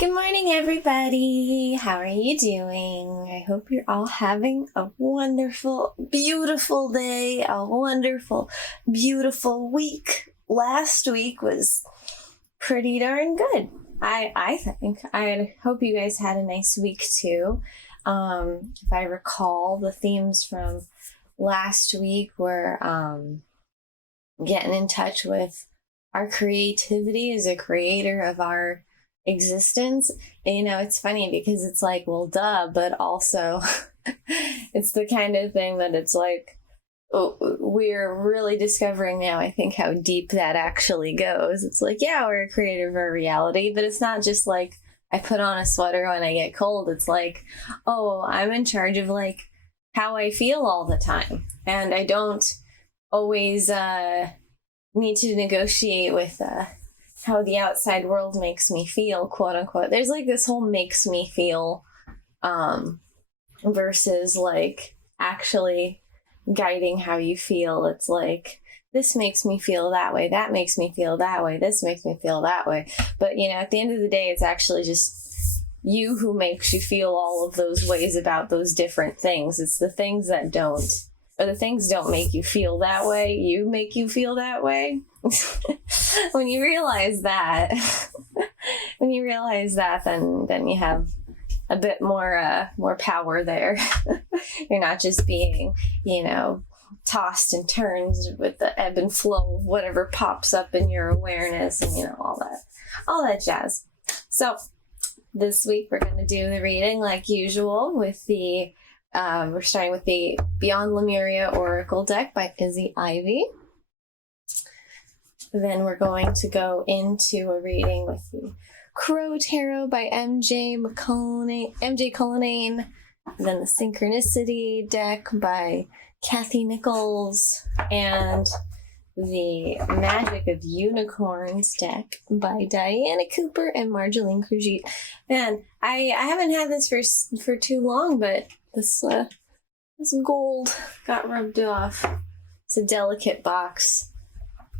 Good morning, everybody. How are you doing? I hope you're all having a wonderful, beautiful day, a wonderful, beautiful week. Last week was pretty darn good, I think. I hope you guys had a nice week too. If I recall, the themes from last week were getting in touch with our creativity as a creator of our existence. And, it's funny because it's like, well, duh, but also it's the kind of thing that it's like, we're really discovering now, I think, how deep that actually goes. It's like, yeah, we're a creator of our reality, but it's not just like I put on a sweater when I get cold. It's like, oh, I'm in charge of like how I feel all the time. And I don't always need to negotiate with how the outside world makes me feel, quote unquote. There's like this whole makes me feel versus like actually guiding how you feel. It's like, this makes me feel that way, that makes me feel that way, this makes me feel that way. But at the end of the day, it's actually just you who makes you feel all of those ways about those different things. It's the things that don't, or the things don't make you feel that way, you make you feel that way. When you realize that, then you have a bit more power there. You're not just being, tossed and turned with the ebb and flow of whatever pops up in your awareness and, all that jazz. So this week we're going to do the reading like usual with the, we're starting with the Beyond Lemuria Oracle deck by Izzy Ivy. Then we're going to go into a reading with the Crow Tarot by MJ Cullinane. Then the Synchronicity deck by Kathy Nichols. And the Magic of Unicorns deck by Diana Cooper and Marjolaine Krugiet. Man, I haven't had this for too long, but this gold got rubbed off. It's a delicate box,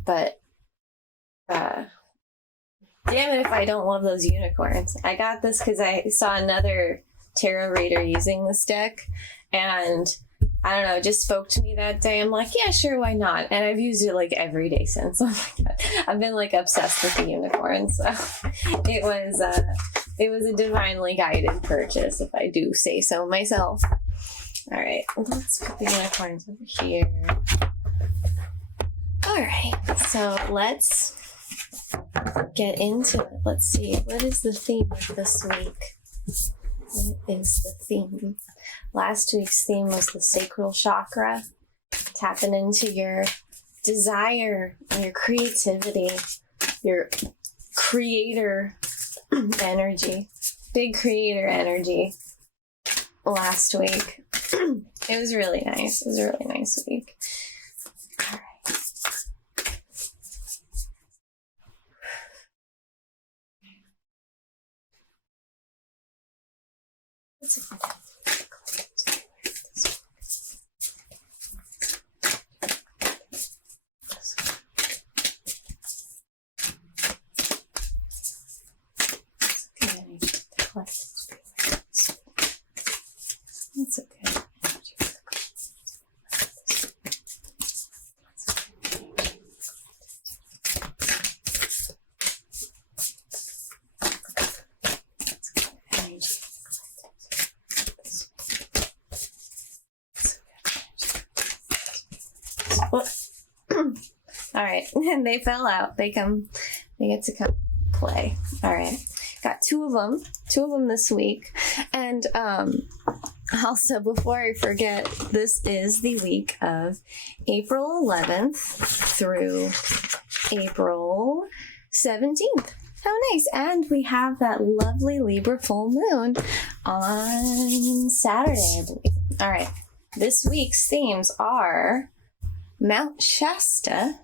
but damn it if I don't love those unicorns. I got this because I saw another tarot reader using this deck, and I don't know, it just spoke to me that day. I'm like, yeah, sure, why not? And I've used it like every day since. Oh my god, I've been like obsessed with the unicorns. So it was a divinely guided purchase, if I do say so myself. All right, let's put the unicorns over here. All right, so let's get into it. Let's see, what is the theme of this week? What is the theme? Last week's theme was the sacral chakra, tapping into your desire, your creativity, your creator energy, big creator energy last week. It was really nice. It was a really nice week. All right. It's okay. All right, and they fell out. They get to come play. All right, got two of them this week. And also, before I forget, this is the week of April 11th through April 17th. How nice. And we have that lovely Libra full moon on Saturday, I believe. All right, this week's themes are Mount Shasta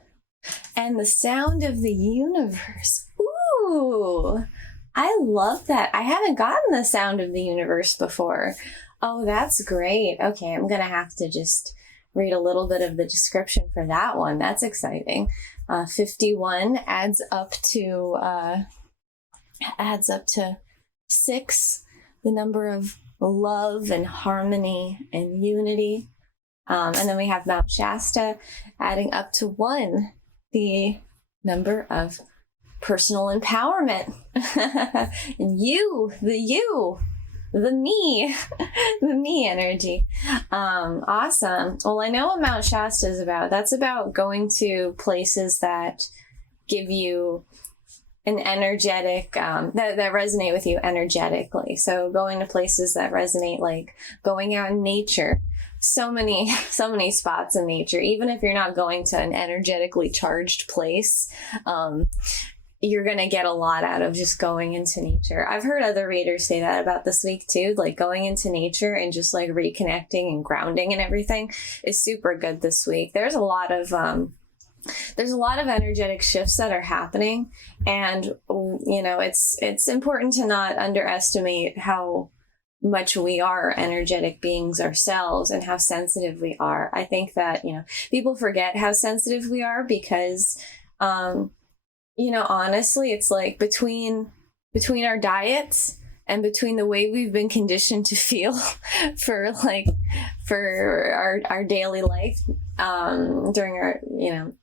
and the sound of the universe. Ooh, I love that. I haven't gotten the sound of the universe before. Oh, that's great. Okay, I'm going to have to just read a little bit of the description for that one. That's exciting. 51 adds up to 6, the number of love and harmony and unity. And then we have Mount Shasta adding up to 1, the number of personal empowerment. And the me, the me energy. Awesome. Well, I know what Mount Shasta is about. That's about going to places that give you an energetic, that resonate with you energetically. So going to places that resonate, like going out in nature. So many spots in nature. Even if you're not going to an energetically charged place, you're going to get a lot out of just going into nature. I've heard other readers say that about this week too, like going into nature and just like reconnecting and grounding and everything is super good this week. There's a lot of energetic shifts that are happening, and you know, it's important to not underestimate how much we are energetic beings ourselves and how sensitive we are. I think that, you know, people forget how sensitive we are because you know, honestly, it's like between our diets and between the way we've been conditioned to feel for our daily life, during our, you know,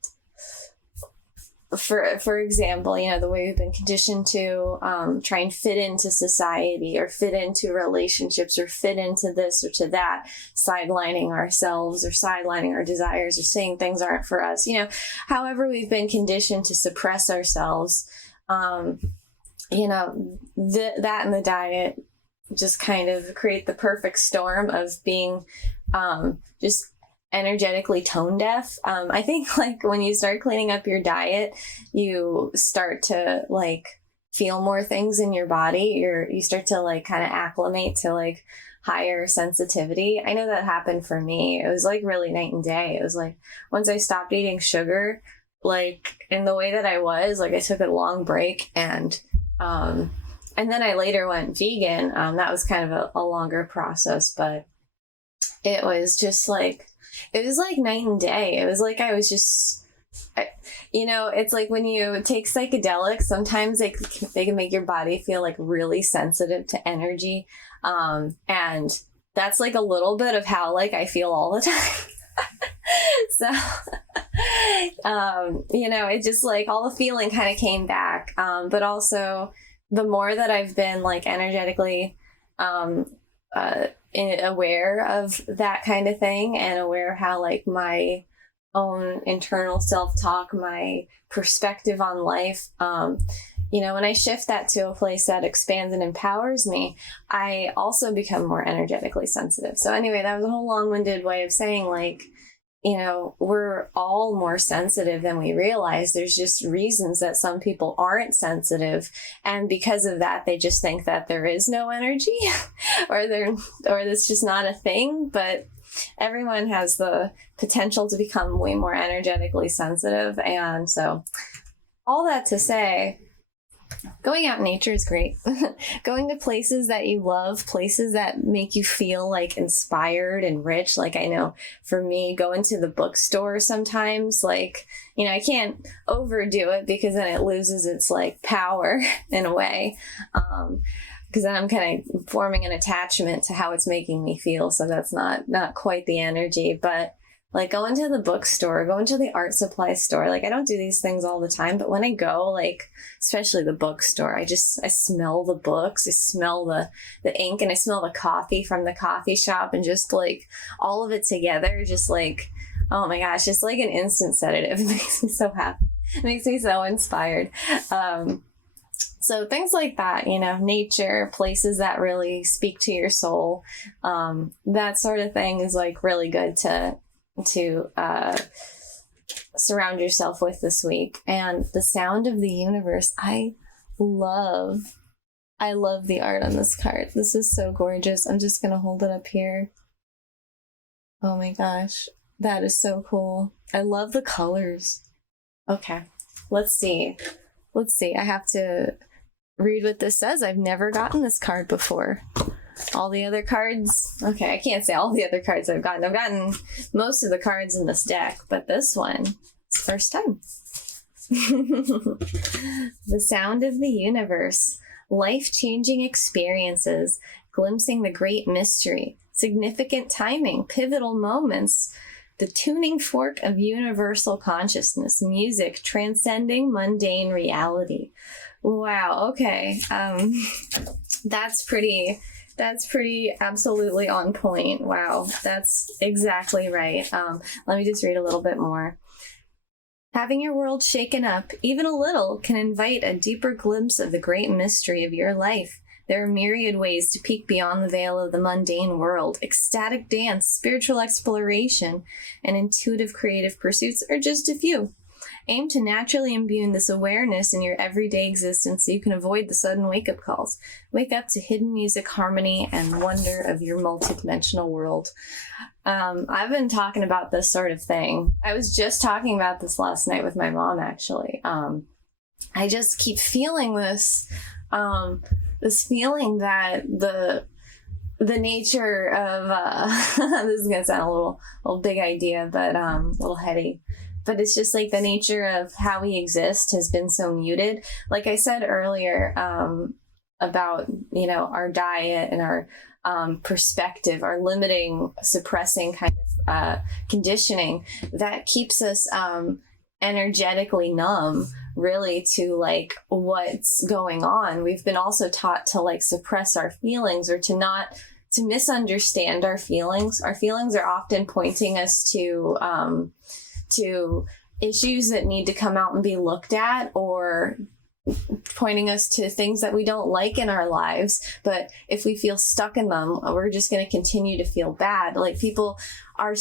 for example, you know, the way we've been conditioned to try and fit into society or fit into relationships or fit into this or to that, sidelining ourselves or sidelining our desires or saying things aren't for us, you know, however we've been conditioned to suppress ourselves, you know, that and the diet just kind of create the perfect storm of being just energetically tone deaf. I think like when you start cleaning up your diet, you start to like feel more things in your body. You start to like kind of acclimate to like higher sensitivity. I know that happened for me. It was like really night and day. It was like once I stopped eating sugar, like in the way that I was, like I took a long break and then I later went vegan. That was kind of a longer process, but it was just like, it was like night and day. It was like I was just, you know, it's like when you take psychedelics, sometimes they can make your body feel like really sensitive to energy. And that's like a little bit of how like I feel all the time. So, you know, it just like all the feeling kind of came back. But also the more that I've been like energetically, aware of that kind of thing and aware how like my own internal self-talk, my perspective on life, you know, when I shift that to a place that expands and empowers me, I also become more energetically sensitive. So anyway, that was a whole long-winded way of saying like, you know, we're all more sensitive than we realize. There's just reasons that some people aren't sensitive. And because of that, they just think that there is no energy or it's just not a thing. But everyone has the potential to become way more energetically sensitive. And so all that to say, going out in nature is great. Going to places that you love, places that make you feel like inspired and rich. Like I know for me, going to the bookstore sometimes, like, you know, I can't overdo it because then it loses its like power in a way. Because then I'm kind of forming an attachment to how it's making me feel. So that's not quite the energy, but like going to the bookstore, going to the art supply store. Like I don't do these things all the time, but when I go, like, especially the bookstore, I smell the books, I smell the ink, and I smell the coffee from the coffee shop, and just like all of it together, just like, oh my gosh, just like an instant sedative. It makes me so happy. It makes me so inspired. So things like that, you know, nature, places that really speak to your soul, that sort of thing is like really good to surround yourself with this week. And the sound of the universe, I love the art on this card. This is so gorgeous. I'm just gonna hold it up here. Oh my gosh, that is so cool. I love the colors. Okay, let's see. I have to read what this says. I've never gotten this card before. All the other cards, okay, I can't say all the other cards I've gotten. I've gotten most of the cards in this deck, but this one, it's first time. The sound of the universe. life-changing experiences, glimpsing the great mystery, significant timing, pivotal moments, the tuning fork of universal consciousness, music, transcending mundane reality. Wow, okay. That's pretty absolutely on point. Wow, that's exactly right. Let me just read a little bit more. Having your world shaken up, even a little, can invite a deeper glimpse of the great mystery of your life. There are myriad ways to peek beyond the veil of the mundane world. Ecstatic dance, spiritual exploration, and intuitive creative pursuits are just a few. Aim to naturally imbue this awareness in your everyday existence so you can avoid the sudden wake-up calls. Wake up to hidden music, harmony, and wonder of your multidimensional world. I've been talking about this sort of thing. I was just talking about this last night with my mom, actually. I just keep feeling this feeling that the nature of this is gonna sound a little big idea, but a little heady. But it's just like the nature of how we exist has been so muted. Like I said earlier, about, our diet and our perspective, our limiting, suppressing kind of conditioning that keeps us energetically numb really to like what's going on. We've been also taught to like suppress our feelings or to misunderstand our feelings. Our feelings are often pointing us to issues that need to come out and be looked at, or pointing us to things that we don't like in our lives. But if we feel stuck in them, we're just going to continue to feel bad. Like people are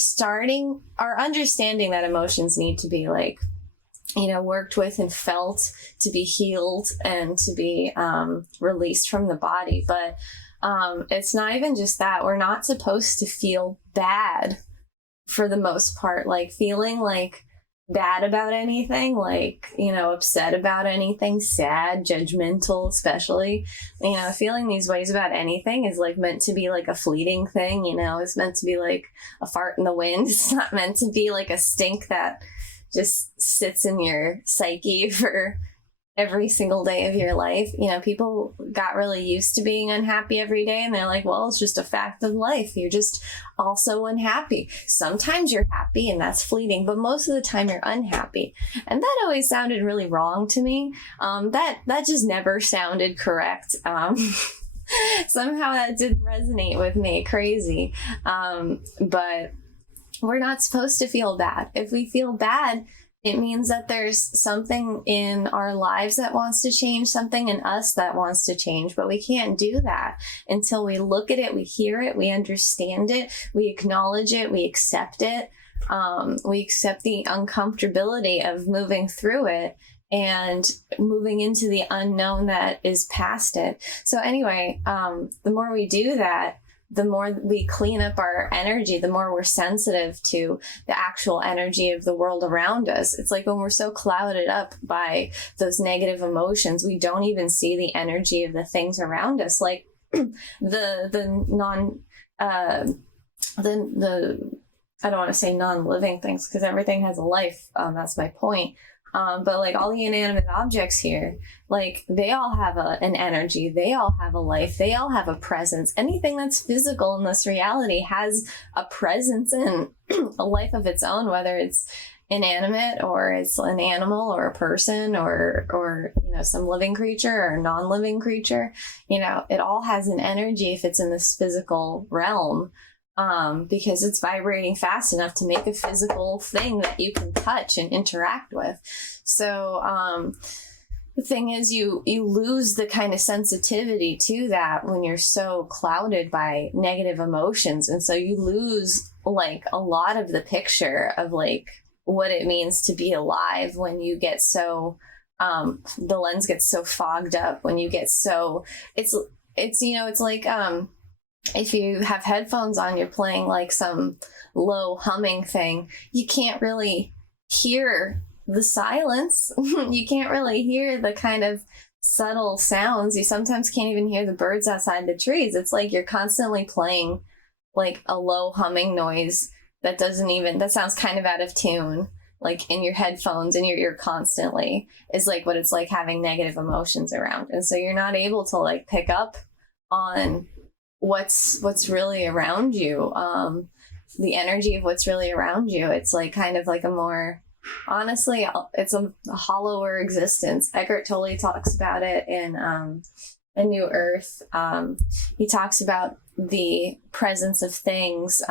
understanding that emotions need to be like, worked with and felt, to be healed and to be released from the body. But it's not even just that. We're not supposed to feel bad for the most part, like feeling like bad about anything, like, upset about anything, sad, judgmental, especially, feeling these ways about anything is like meant to be like a fleeting thing, it's meant to be like a fart in the wind. It's not meant to be like a stink that just sits in your psyche for every single day of your life. People got really used to being unhappy every day, and they're like, well, it's just a fact of life. You're just also unhappy. Sometimes you're happy and that's fleeting, but most of the time you're unhappy. And that always sounded really wrong to me. That just never sounded correct. Somehow that didn't resonate with me. Crazy. But we're not supposed to feel bad. If we feel bad, it means that there's something in our lives that wants to change, something in us that wants to change, but we can't do that until we look at it, we hear it, we understand it, we acknowledge it, we accept it. We accept the uncomfortability of moving through it and moving into the unknown that is past it. So anyway, the more we do that, the more we clean up our energy, the more we're sensitive to the actual energy of the world around us. It's like when we're so clouded up by those negative emotions, we don't even see the energy of the things around us. Like the I don't want to say non-living things because everything has a life. That's my point. But like all the inanimate objects here, like they all have an energy, they all have a life, they all have a presence. Anything that's physical in this reality has a presence and a life of its own, whether it's inanimate or it's an animal or a person or some living creature or non-living creature. It all has an energy if it's in this physical realm. Because it's vibrating fast enough to make a physical thing that you can touch and interact with. So the thing is, you lose the kind of sensitivity to that when you're so clouded by negative emotions. And so you lose like a lot of the picture of like what it means to be alive when you get so, the lens gets so fogged up, when you get so, it's like, if you have headphones on, you're playing like some low humming thing, you can't really hear the silence. You can't really hear the kind of subtle sounds. You sometimes can't even hear the birds outside the trees. It's like you're constantly playing like a low humming noise that sounds kind of out of tune. like in your headphones in your ear constantly is like what it's like having negative emotions around. And so you're not able to like pick up on what's really around you, the energy of what's really around you. It's like kind of like a more, honestly, it's a hollower existence. Eckhart Tolle talks about it in A New Earth. He talks about the presence of things.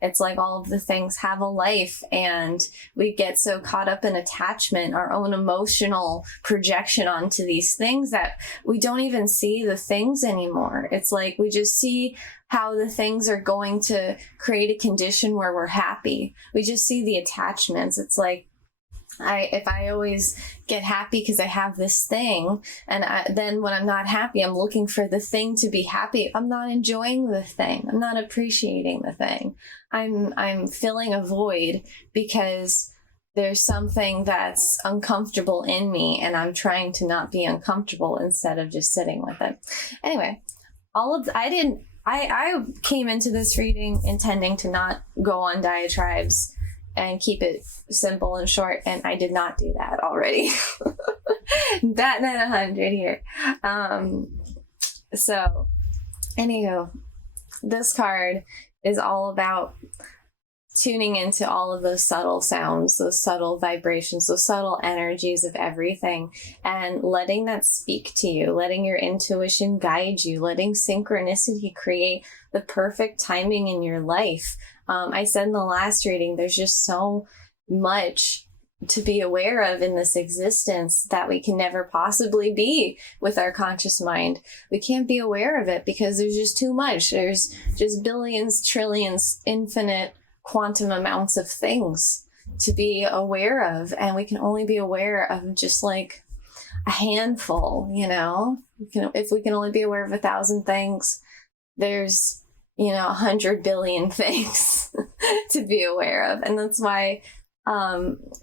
It's like all of the things have a life, and we get so caught up in attachment, our own emotional projection onto these things, that we don't even see the things anymore. It's like we just see how the things are going to create a condition where we're happy. We just see the attachments. It's like, if I always get happy because I have this thing, and then when I'm not happy, I'm looking for the thing to be happy. I'm not enjoying the thing. I'm not appreciating the thing. I'm filling a void because there's something that's uncomfortable in me, and I'm trying to not be uncomfortable instead of just sitting with it. Anyway, I came into this reading intending to not go on diatribes and keep it simple and short, and I did not do that already. Batting at 100 here. So, anywho, this card is all about tuning into all of those subtle sounds, those subtle vibrations, those subtle energies of everything, and letting that speak to you, letting your intuition guide you, letting synchronicity create the perfect timing in your life. I said in the last reading, there's just so much to be aware of in this existence that we can never possibly be with our conscious mind. We can't be aware of it because there's just too much. There's just billions, trillions, infinite quantum amounts of things to be aware of, and we can only be aware of just like a handful. If we can only be aware of 1,000 things, there's 100 billion things to be aware of. And that's why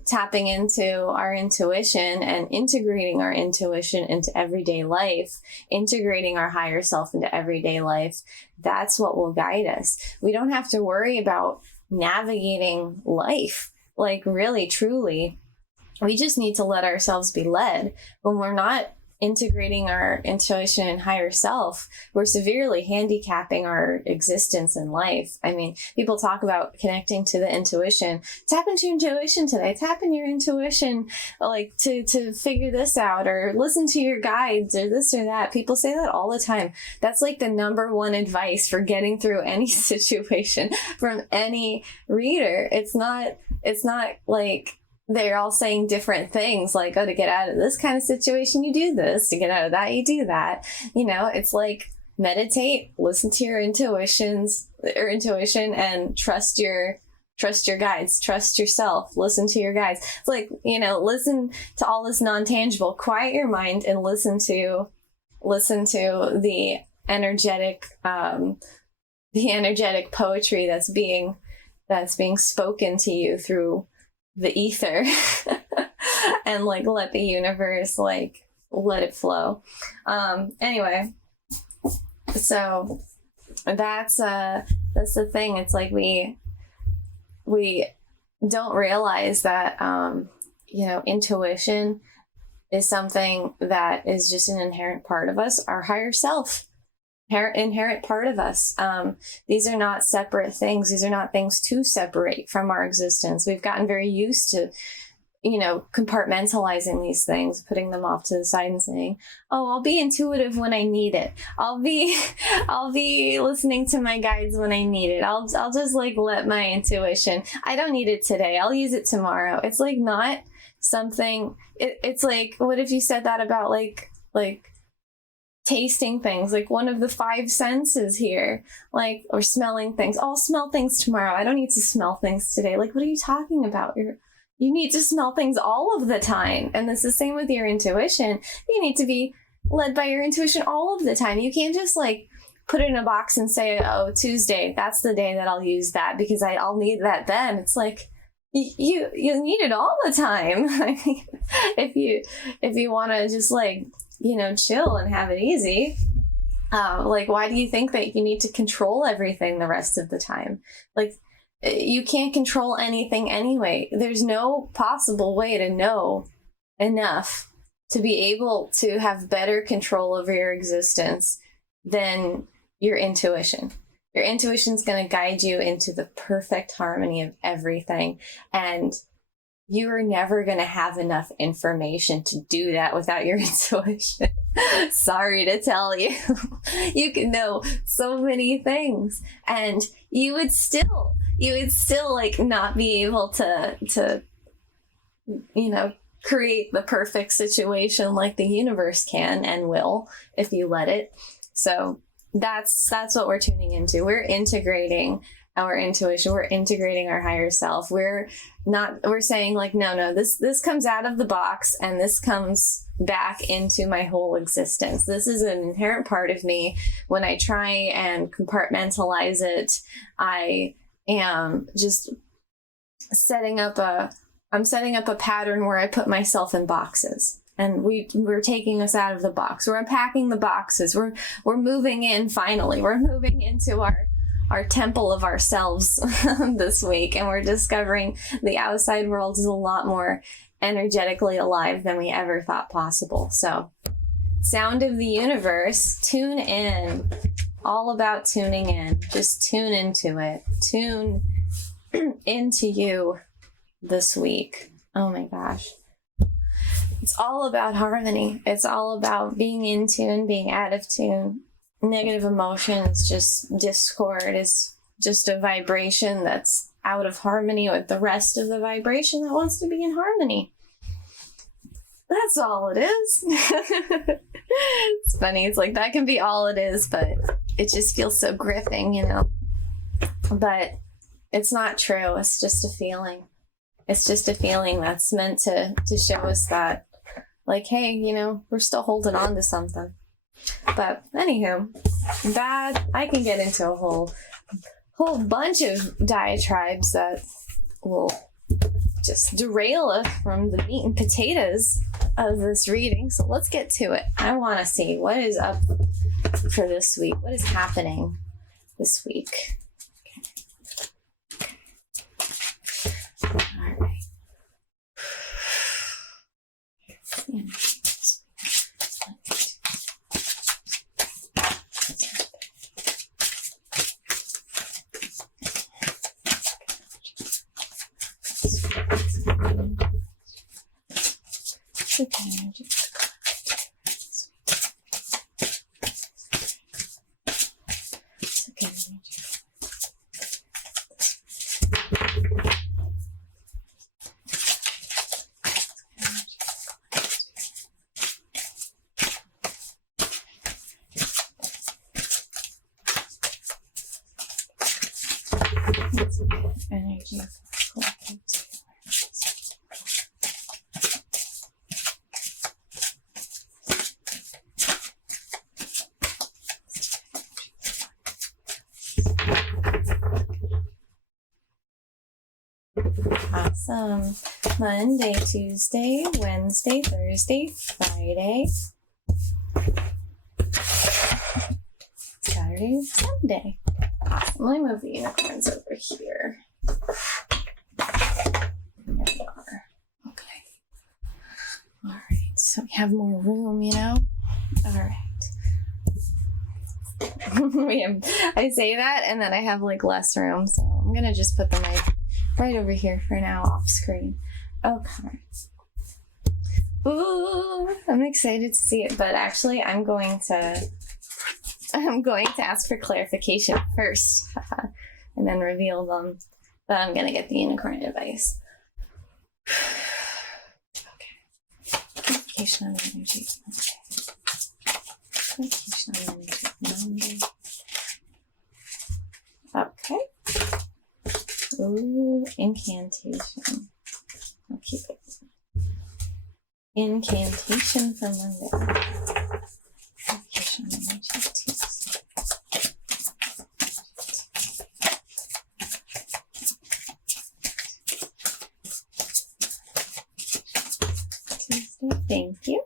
tapping into our intuition and integrating our intuition into everyday life, integrating our higher self into everyday life, that's what will guide us. We don't have to worry about navigating life, like really, truly. We just need to let ourselves be led. When we're not integrating our intuition and higher self, we're severely handicapping our existence in life. I mean, people talk about connecting to the intuition. Tap into your intuition today. Tap in your intuition, like to figure this out, or listen to your guides, or this or that. People say that all the time. That's like the number one advice for getting through any situation from any reader. It's not like they're all saying different things, like, oh, to get out of this kind of situation, you do this. To get out of that, you do that. It's like meditate, listen to your intuition, and trust your guides, trust yourself, listen to your guides. It's like, listen to all this non-tangible, quiet your mind and listen to the energetic poetry that's being spoken to you through the ether, and like let the universe let it flow. Anyway, so that's the thing. It's like we don't realize that intuition is something that is just an inherent part of us, our higher self. Inherent part of us. These are not separate things. These are not things to separate from our existence. We've gotten very used to, compartmentalizing these things, putting them off to the side and saying, oh, I'll be intuitive when I need it. I'll be listening to my guides when I need it. I'll just let my intuition. I don't need it today. I'll use it tomorrow. It's like not something, it's like, what if you said that about like tasting things, like one of the 5 senses here, or smelling things. I'll smell things tomorrow. I don't need to smell things today. Like, what are you talking about? You need to smell things all of the time. And it's the same with your intuition. You need to be led by your intuition all of the time. You can't just put it in a box and say, oh, Tuesday, that's the day that I'll use that because I'll need that then. It's like, you need it all the time. I mean, if you want to just chill and have it easy. Why do you think that you need to control everything the rest of the time? you can't control anything anyway. There's no possible way to know enough to be able to have better control over your existence than your intuition. Your intuition's going to guide you into the perfect harmony of everything. And you are never going to have enough information to do that without your intuition. Sorry to tell you. You can know so many things, and you would still like not be able to create the perfect situation like the universe can and will if you let it. So that's what we're tuning into. We're integrating our intuition. We're integrating our higher self. We're saying like, no, this comes out of the box and this comes back into my whole existence. This is an inherent part of me. When I try and compartmentalize it, I am just setting up a pattern where I put myself in boxes. And we're taking us out of the box. We're unpacking the boxes. We're moving in finally. We're moving into our temple of ourselves this week, and we're discovering the outside world is a lot more energetically alive than we ever thought possible. So, sound of the universe, tune in. All about tuning in. Just tune into it. Tune into you this week. Oh my gosh. It's all about harmony. It's all about being in tune, being out of tune. Negative emotion is just discord, is just a vibration that's out of harmony with the rest of the vibration that wants to be in harmony. That's all it is. It's funny. It's like that can be all it is, but it just feels so gripping, But it's not true. It's just a feeling. It's just a feeling that's meant to show us that, like, hey, we're still holding on to something. But anywho, that I can get into a whole bunch of diatribes that will just derail us from the meat and potatoes of this reading. So let's get to it. I want to see what is up for this week. What is happening this week? All right. Energy. Awesome. Monday, Tuesday, Wednesday, Thursday, Friday, Saturday, Sunday. Awesome. Let me move the unicorns over here. There we are. Okay. All right. So we have more room, All right. I say that and then I have like less room. So I'm going to just put the mic right over here for now off screen. Okay. Ooh, I'm excited to see it, but actually I'm going to ask for clarification first and then reveal them. But I'm going to get the unicorn advice. Okay. Clarification on energy. Okay. Clarification on energy. Monday. Okay. Ooh, incantation. I'll keep it. Incantation for Monday. Clarification on energy. Thank you.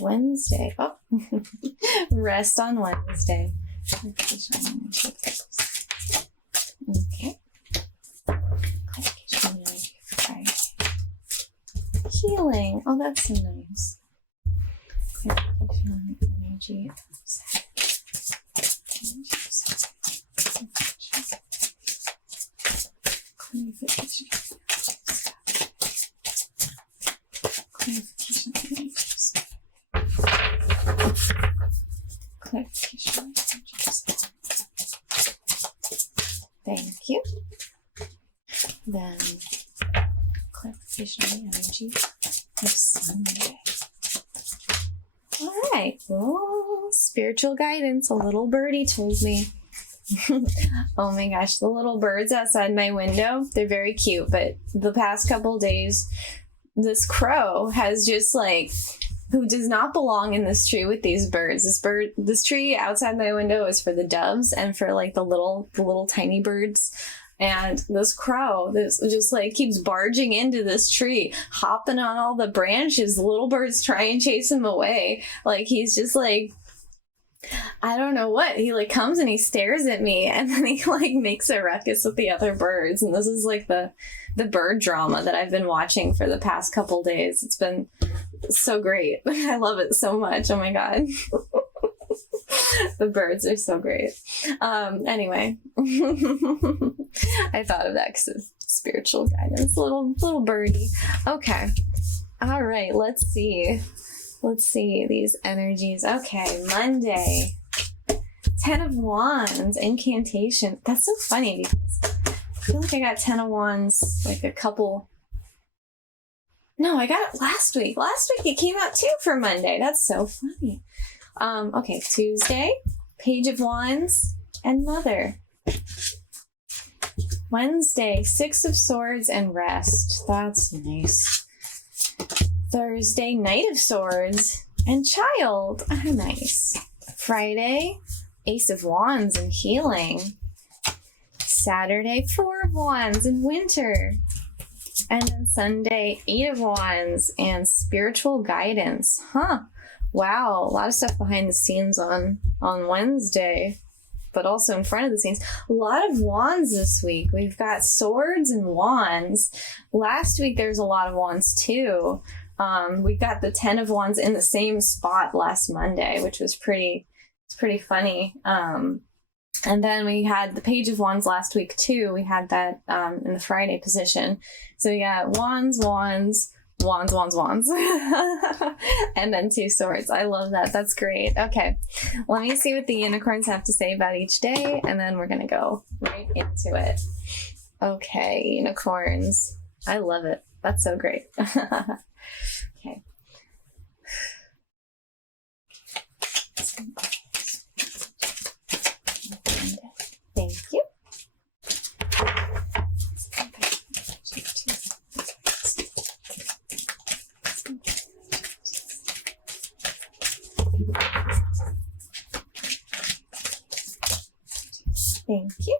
Wednesday. Oh, rest on Wednesday. Clarification energy. Okay. Clarification energy for Friday. Healing. Oh, that's so nice. Clarification energy. Clarification. Clarification. Clarification. Thank you. Then clarification energy for Sunday. All right. Oh, spiritual guidance. A little birdie told me. Oh my gosh, the little birds outside my window, they're very cute, but the past couple days, this crow has just like, who does not belong in this tree with these birds. This tree outside my window is for the doves and for like the little tiny birds. And this crow, this just like keeps barging into this tree, hopping on all the branches. The little birds try and chase him away. Like he's just like, I don't know what. He like comes and he stares at me and then he like makes a ruckus with the other birds. And this is like the bird drama that I've been watching for the past couple days. It's been so great. I love it so much. Oh my God. The birds are so great. Anyway, I thought of that because of spiritual guidance. Little birdie. Okay. All right. Let's see these energies. Okay, Monday, 10 of Wands, incantation. That's so funny because I feel like I got 10 of Wands like a couple. No, I got it last week. Last week it came out too for Monday. That's so funny. Okay, Tuesday, Page of Wands and Mother. Wednesday, 6 of Swords and Rest. That's nice. Thursday, Knight of Swords and Child. Nice. Friday, Ace of Wands and Healing. Saturday, 4 of Wands and Winter. And then Sunday, 8 of Wands and Spiritual Guidance. Wow, a lot of stuff behind the scenes on Wednesday, but also in front of the scenes. A lot of wands this week. We've got swords and wands. Last week there was a lot of wands too. We got the 10 of Wands in the same spot last Monday, which was pretty funny. And then we had the Page of Wands last week too. We had that in the Friday position. So we got wands, and then 2 swords. I love that. That's great. Okay, let me see what the unicorns have to say about each day, and then we're gonna go right into it. Okay, unicorns. I love it. That's so great. Okay. Thank you. Thank you.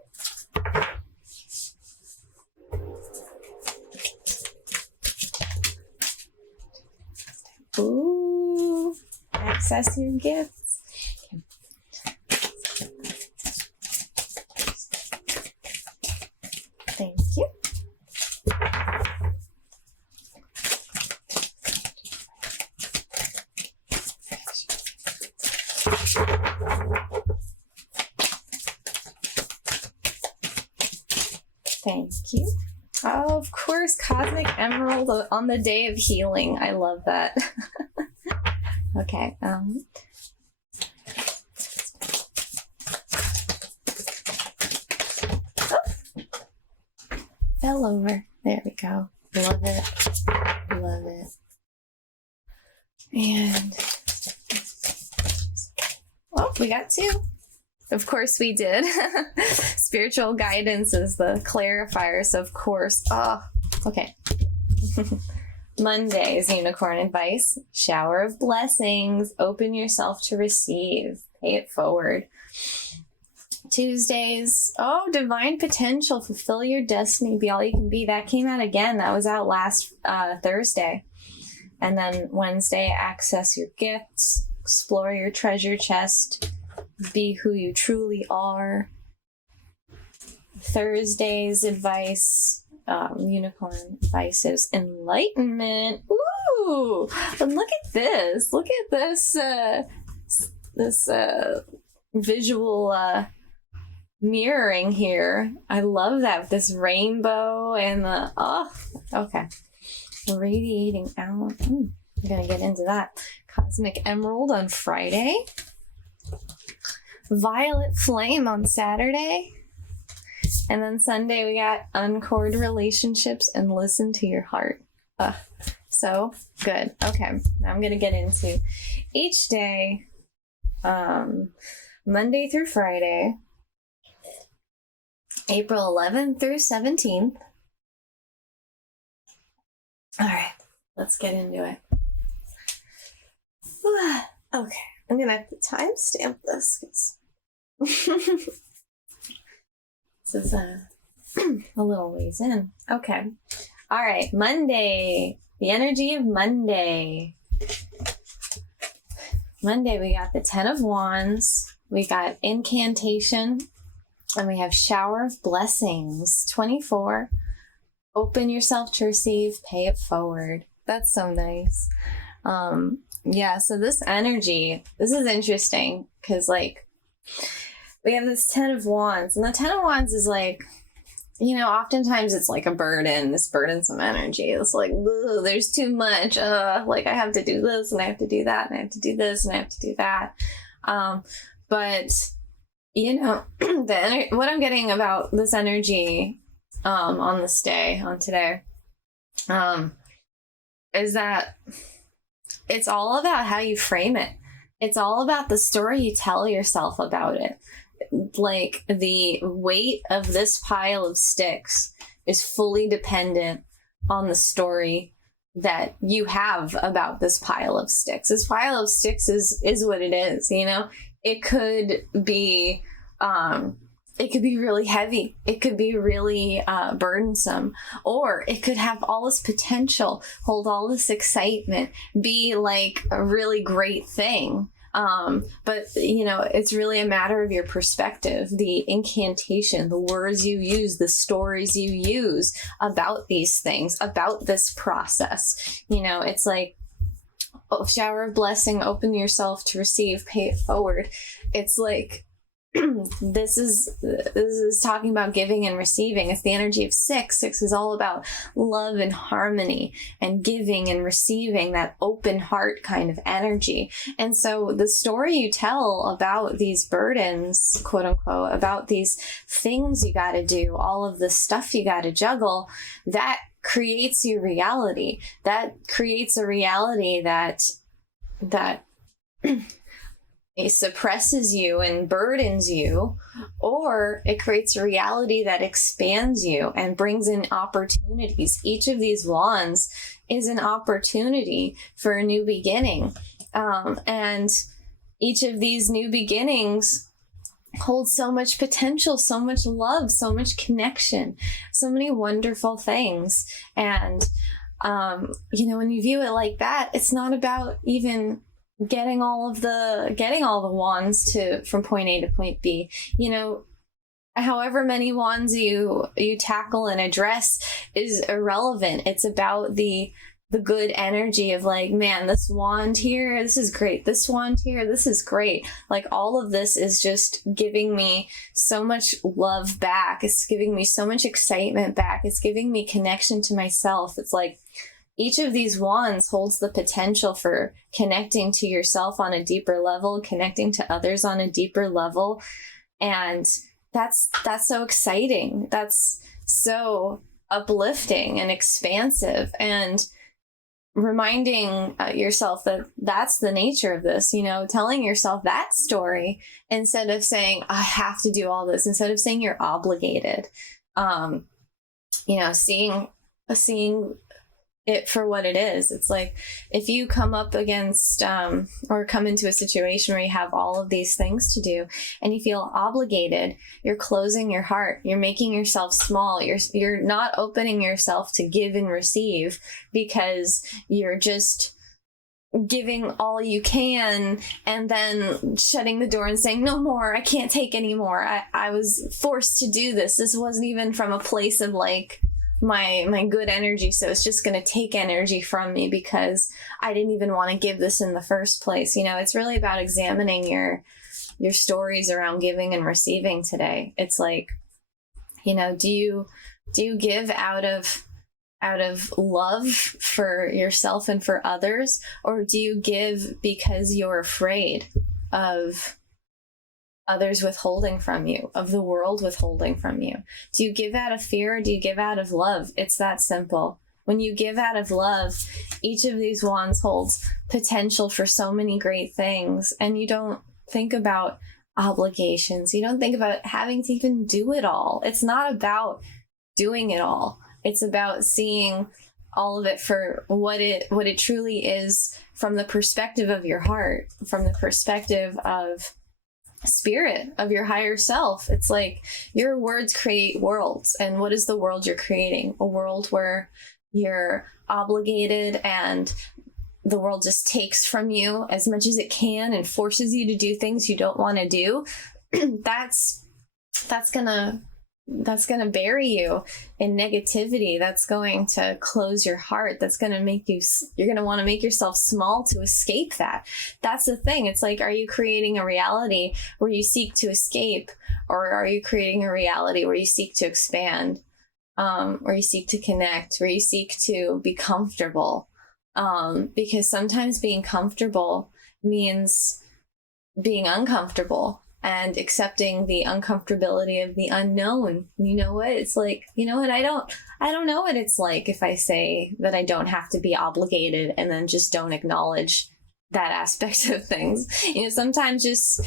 Ooh, access your gifts. Thank you. Thank you. Oh, of course, Cosmic Emerald on the day of healing. I love that. Okay. Oh, fell over. There we go. Love it. Love it. And oh, we got 2. Of course we did. Spiritual guidance is the clarifier, so of course. Oh, okay. Monday's unicorn advice. Shower of blessings. Open yourself to receive. Pay it forward. Tuesdays. Oh, divine potential. Fulfill your destiny. Be all you can be. That came out again. That was out last Thursday. And then Wednesday, access your gifts. Explore your treasure chest. be who you truly are. Thursday's advice, unicorn advice is enlightenment. Ooh, and look at this. Look at this, this visual mirroring here. I love that, this rainbow and the, okay. Radiating out. I'm gonna get into that. Cosmic Emerald on Friday. Violet Flame on Saturday. And then Sunday we got Uncord Relationships and Listen to Your Heart. So good. Okay, now I'm gonna get into each day, Monday through Friday, April 11th through 17th. All right, let's get into it. Okay, I'm gonna have to timestamp this because this is a little ways in. Okay, all right, Monday, the energy of Monday. Monday, we got the 10 of Wands, we got Incantation, and we have Shower of Blessings. 24. Open yourself to receive, pay it forward. That's so nice. Yeah, so this energy, this is interesting because, like, we have this 10 of Wands, and the 10 of Wands is like, you know, oftentimes it's like a burden, this burdensome energy. It's like, there's too much. Like, I have to do this, and I have to do that, and I have to do this, and I have to do that. But, you know, what I'm getting about this energy on this day, on today, is that it's all about how you frame it. It's all about the story you tell yourself about it. Like, the weight of this pile of sticks is fully dependent on the story that you have about this pile of sticks. This pile of sticks is what it is, you know? It could be really heavy. It could be really burdensome, or it could have all this potential, hold all this excitement, be like a really great thing. But, you know, it's really a matter of your perspective, the incantation, the words you use, the stories you use about these things, about this process. You know, it's like, shower of blessing, open yourself to receive, pay it forward. It's like, this is talking about giving and receiving. It's the energy of 6. 6 is all about love and harmony and giving and receiving, that open heart kind of energy. And so the story you tell about these burdens, quote unquote, about these things you got to do, all of the stuff you got to juggle, that creates your reality. That creates a reality that it suppresses you and burdens you, or it creates a reality that expands you and brings in opportunities. Each of these wands is an opportunity for a new beginning. And each of these new beginnings holds so much potential, so much love, so much connection, so many wonderful things. And, you know, when you view it like that, it's not about even getting all the wands from point A to point B. You know, however many wands you tackle and address is irrelevant. It's about the good energy of, like, man, this wand here, this is great. This wand here, this is great. Like, all of this is just giving me so much love back. It's giving me so much excitement back. It's giving me connection to myself. It's like, each of these wands holds the potential for connecting to yourself on a deeper level, connecting to others on a deeper level. And that's so exciting. That's so uplifting and expansive, and reminding yourself that that's the nature of this, you know, telling yourself that story instead of saying, I have to do all this, instead of saying you're obligated, you know, seeing it for what it is. It's like, if you come up against or come into a situation where you have all of these things to do and you feel obligated, you're closing your heart, you're making yourself small, you're not opening yourself to give and receive, because you're just giving all you can and then shutting the door and saying, no more, I can't take anymore. I was forced to do this. This wasn't even from a place of like my good energy. So it's just going to take energy from me because I didn't even want to give this in the first place. You know, it's really about examining your stories around giving and receiving today. It's like, you know, do you give out of love for yourself and for others, or do you give because you're afraid of others withholding from you, of the world withholding from you? Do you give out of fear, or do you give out of love? It's that simple. When you give out of love, each of these wands holds potential for so many great things, and you don't think about obligations. You don't think about having to even do it all. It's not about doing it all. It's about seeing all of it for what it truly is, from the perspective of your heart, from the perspective of spirit, of your higher self. It's like your words create worlds. And what is the world you're creating? A world where you're obligated and the world just takes from you as much as it can and forces you to do things you don't want to do. That's gonna bury you in negativity. That's going to close your heart. That's going to you're going to want to make yourself small to escape that. That's the thing. It's like, are you creating a reality where you seek to escape, or are you creating a reality where you seek to expand, where you seek to connect, where you seek to be comfortable? Because sometimes being comfortable means being uncomfortable and accepting the uncomfortability of the unknown. You know what? It's like, you know what? I don't know what it's like if I say that I don't have to be obligated and then just don't acknowledge that aspect of things. You know, sometimes just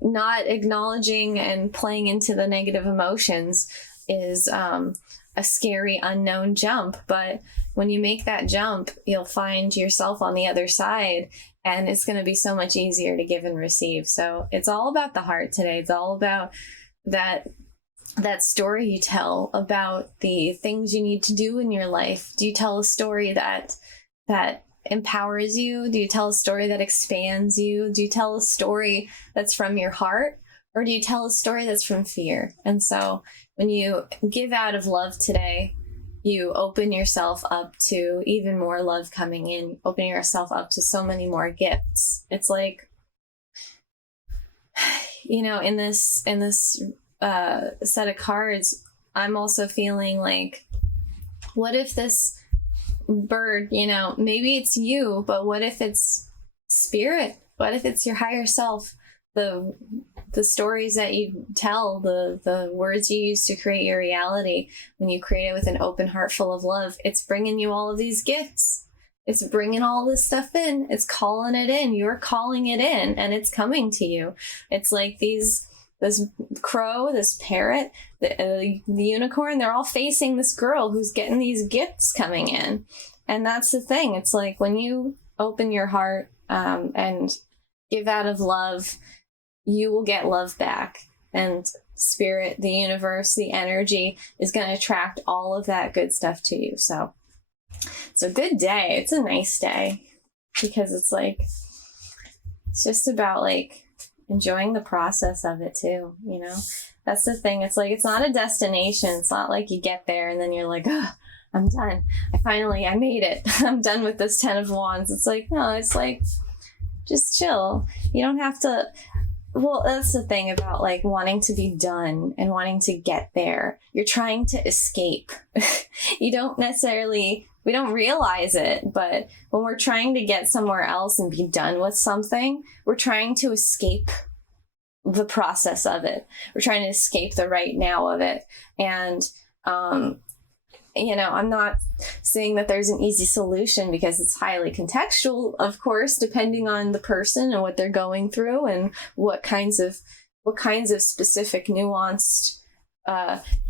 not acknowledging and playing into the negative emotions is a scary unknown jump. But when you make that jump, you'll find yourself on the other side, and it's going to be so much easier to give and receive. So it's all about the heart today. It's all about that story you tell about the things you need to do in your life. Do you tell a story that empowers you? Do you tell a story that expands you? Do you tell a story that's from your heart, or do you tell a story that's from fear? And so when you give out of love today, you open yourself up to even more love coming in, opening yourself up to so many more gifts. It's like, you know, in this set of cards, I'm also feeling like, what if this bird, you know, maybe it's you, but what if it's spirit? What if it's your higher self? The stories that you tell, the words you use to create your reality, when you create it with an open heart full of love, it's bringing you all of these gifts. It's bringing all this stuff in. It's calling it in. You're calling it in, and it's coming to you. It's like this crow, this parrot, the unicorn, they're all facing this girl who's getting these gifts coming in. And that's the thing. It's like when you open your heart and give out of love, you will get love back, and spirit, the universe, the energy is going to attract all of that good stuff to you. So it's a good day. It's a nice day, because it's like, it's just about like enjoying the process of it too. You know, that's the thing. It's like, it's not a destination. It's not like you get there and then you're like, oh, I'm done. I made it. I'm done with this 10 of Wands. It's like, no, it's like, just chill. You don't have to. Well, that's the thing about like wanting to be done and wanting to get there. You're trying to escape. We don't realize it, but when we're trying to get somewhere else and be done with something, we're trying to escape the process of it. We're trying to escape the right now of it. And, you know, I'm not saying that there's an easy solution, because it's highly contextual, of course, depending on the person and what they're going through and what kinds of specific nuanced,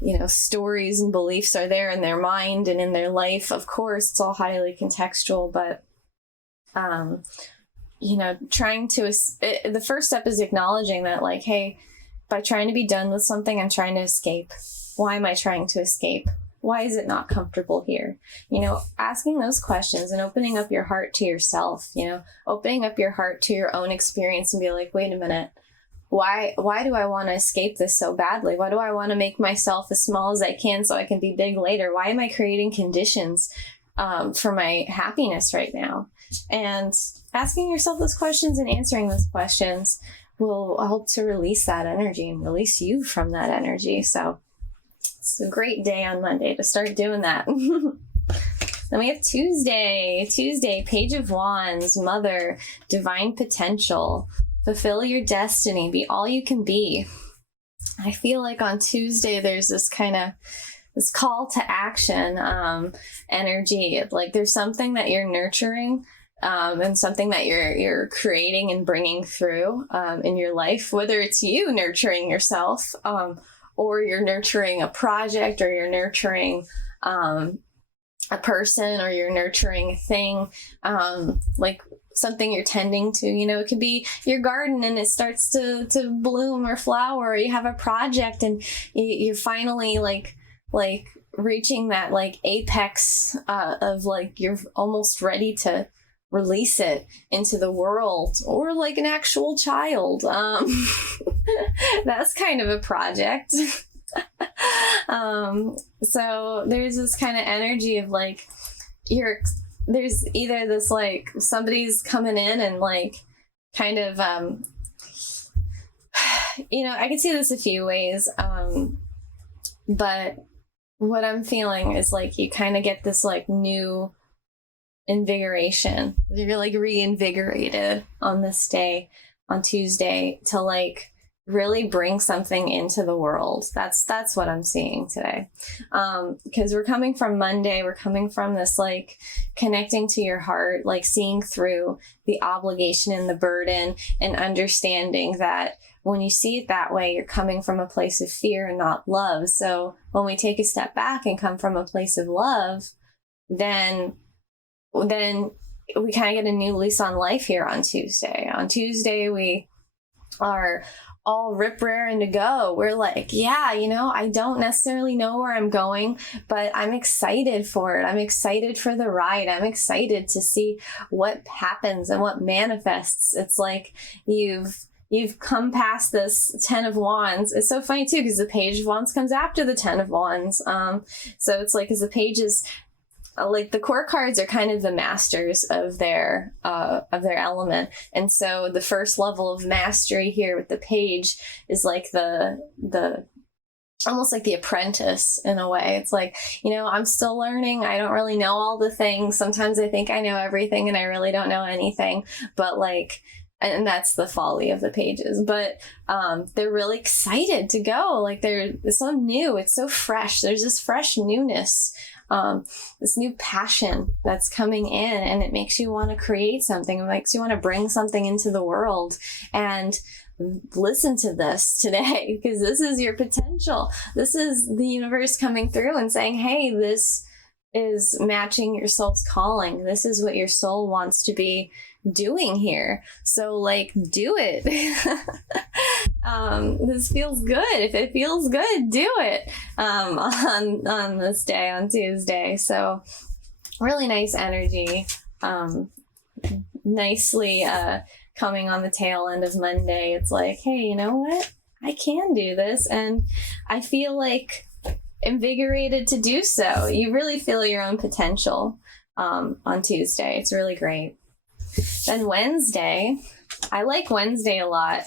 you know, stories and beliefs are there in their mind and in their life. Of course, it's all highly contextual, but, you know, the first step is acknowledging that, like, hey, by trying to be done with something, I'm trying to escape. Why am I trying to escape? Why is it not comfortable here? Asking those questions and opening up your heart to yourself, opening up your heart to your own experience and be like, wait a minute, why do I want to escape this so badly? Why do I want to make myself as small as I can so I can be big later? Why am I creating conditions for my happiness right now? And asking yourself those questions and answering those questions will help to release that energy and release you from that energy. So it's a great day on Monday to start doing that. Then we have Tuesday, Page of Wands, Mother, Divine Potential, fulfill your destiny, be all you can be. I feel like on Tuesday, there's this call to action energy. Like there's something that you're nurturing and something that you're creating and bringing through in your life, whether it's you nurturing yourself or you're nurturing a project, or you're nurturing a person, or you're nurturing a thing, like something you're tending to. It could be your garden and it starts to bloom or flower, or you have a project and you're finally like reaching that like apex of like you're almost ready to release it into the world, or like an actual child. That's kind of a project. So there's this kind of energy of like there's either this like somebody's coming in and like kind of I can see this a few ways, but what I'm feeling is like you kind of get this like new invigoration. You're like reinvigorated on this day, on Tuesday, to like really bring something into the world. That's what I'm seeing today. Because we're coming from Monday, we're coming from this like connecting to your heart, like seeing through the obligation and the burden, and understanding that when you see it that way, you're coming from a place of fear and not love. So when we take a step back and come from a place of love, then we kind of get a new lease on life here on Tuesday. On Tuesday, we are all rip raring to go. We're like, yeah, I don't necessarily know where I'm going, but I'm excited for it. I'm excited for the ride. I'm excited to see what happens and what manifests. It's like you've come past this 10 of Wands. It's so funny too, because the Page of Wands comes after the 10 of Wands. So it's like, as the pages, like the core cards are kind of the masters of their element. And so the first level of mastery here with the Page is like the almost like the apprentice in a way. It's like, I'm still learning. I don't really know all the things. Sometimes I think I know everything and I really don't know anything, but like, and that's the folly of the Pages, but they're really excited to go. Like it's so new. It's so fresh. There's this fresh newness, this new passion that's coming in, and it makes you want to create something. It makes you want to bring something into the world. And listen to this today, because this is your potential. This is the universe coming through and saying, hey, this is matching your soul's calling. This is what your soul wants to be doing here. So like, do it. This feels good. If it feels good, do it on this day, on Tuesday. So really nice energy, nicely coming on the tail end of Monday. It's like, hey, you know what? I can do this, and I feel like invigorated to do so. You really feel your own potential on Tuesday. It's really great. Then Wednesday, I like Wednesday a lot.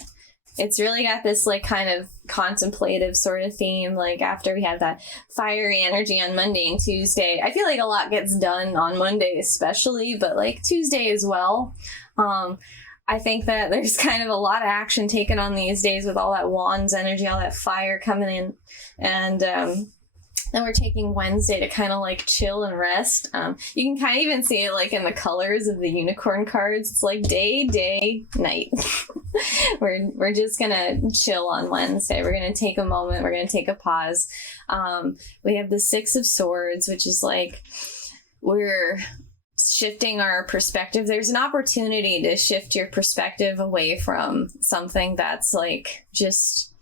It's really got this like kind of contemplative sort of theme. Like after we have that fiery energy on Monday and Tuesday, I feel like a lot gets done on Monday especially, but like Tuesday as well. I think that there's kind of a lot of action taken on these days with all that Wands energy, all that fire coming in. And then we're taking Wednesday to kind of like chill and rest. You can kind of even see it like in the colors of the unicorn cards. It's like day, night. We're just gonna chill on Wednesday. We're gonna take a moment. We're gonna take a pause. We have the Six of Swords, which is like we're shifting our perspective. There's an opportunity to shift your perspective away from something that's like just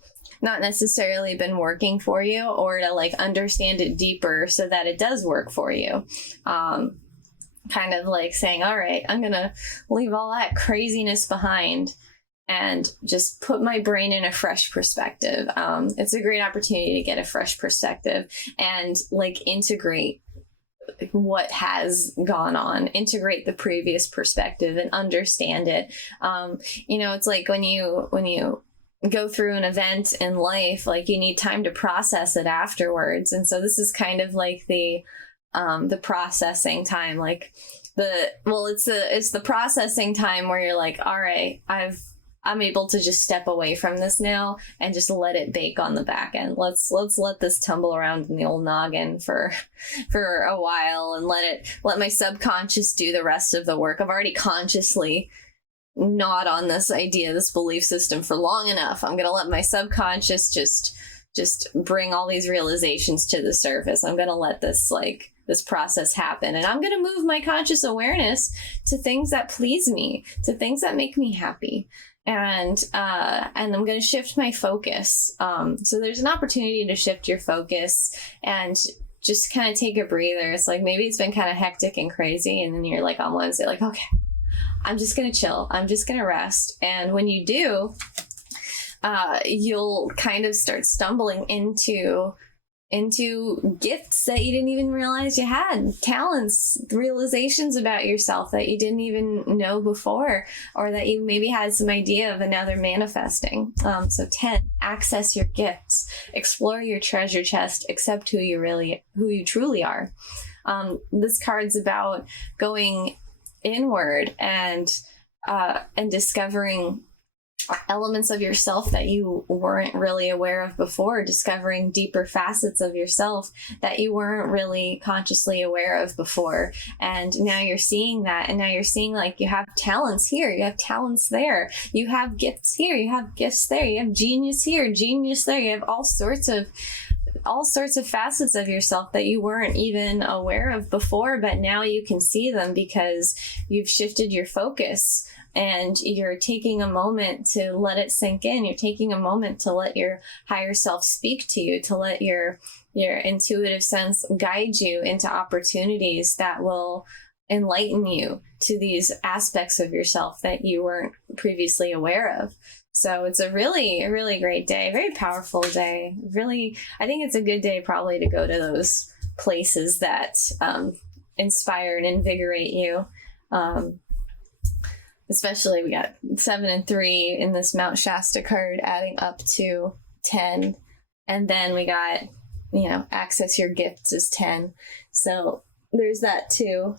not necessarily been working for you, or to like understand it deeper so that it does work for you. Kind of like saying, all right, I'm going to leave all that craziness behind and just put my brain in a fresh perspective. It's a great opportunity to get a fresh perspective and like integrate what has gone on, integrate the previous perspective and understand it. It's like when you go through an event in life, like you need time to process it afterwards. And so this is kind of like the processing time, like it's the processing time where you're like, all right, I'm able to just step away from this now and just let it bake on the back end. Let's let this tumble around in the old noggin for a while and let my subconscious do the rest of the work. I've already consciously gnawed on this idea, this belief system for long enough. I'm going to let my subconscious just bring all these realizations to the surface. I'm going to let this process happen. And I'm going to move my conscious awareness to things that please me, to things that make me happy. And I'm going to shift my focus. So there's an opportunity to shift your focus and just kind of take a breather. It's like, maybe it's been kind of hectic and crazy. And then you're like on Wednesday, like, okay, I'm just going to chill. I'm just going to rest. And when you do, you'll kind of start stumbling into gifts that you didn't even realize you had, talents, realizations about yourself that you didn't even know before, or that you maybe had some idea of and now they're manifesting. So 10, access your gifts, explore your treasure chest, accept who you truly are. This card's about going inward and discovering elements of yourself that you weren't really aware of before, discovering deeper facets of yourself that you weren't really consciously aware of before. And now you're seeing that, and now you're seeing like you have talents here, you have talents there, you have gifts here, you have gifts there, you have genius here, genius there, you have all sorts of facets of yourself that you weren't even aware of before, but now you can see them because you've shifted your focus. And you're taking a moment to let it sink in. You're taking a moment to let your higher self speak to you, to let your intuitive sense guide you into opportunities that will enlighten you to these aspects of yourself that you weren't previously aware of. So it's a really great day, very powerful day. Really, I think it's a good day probably to go to those places that inspire and invigorate you. Especially we got 7 and 3 in this Mount Shasta card, adding up to 10. And then we got, access your gifts is 10. So there's that too.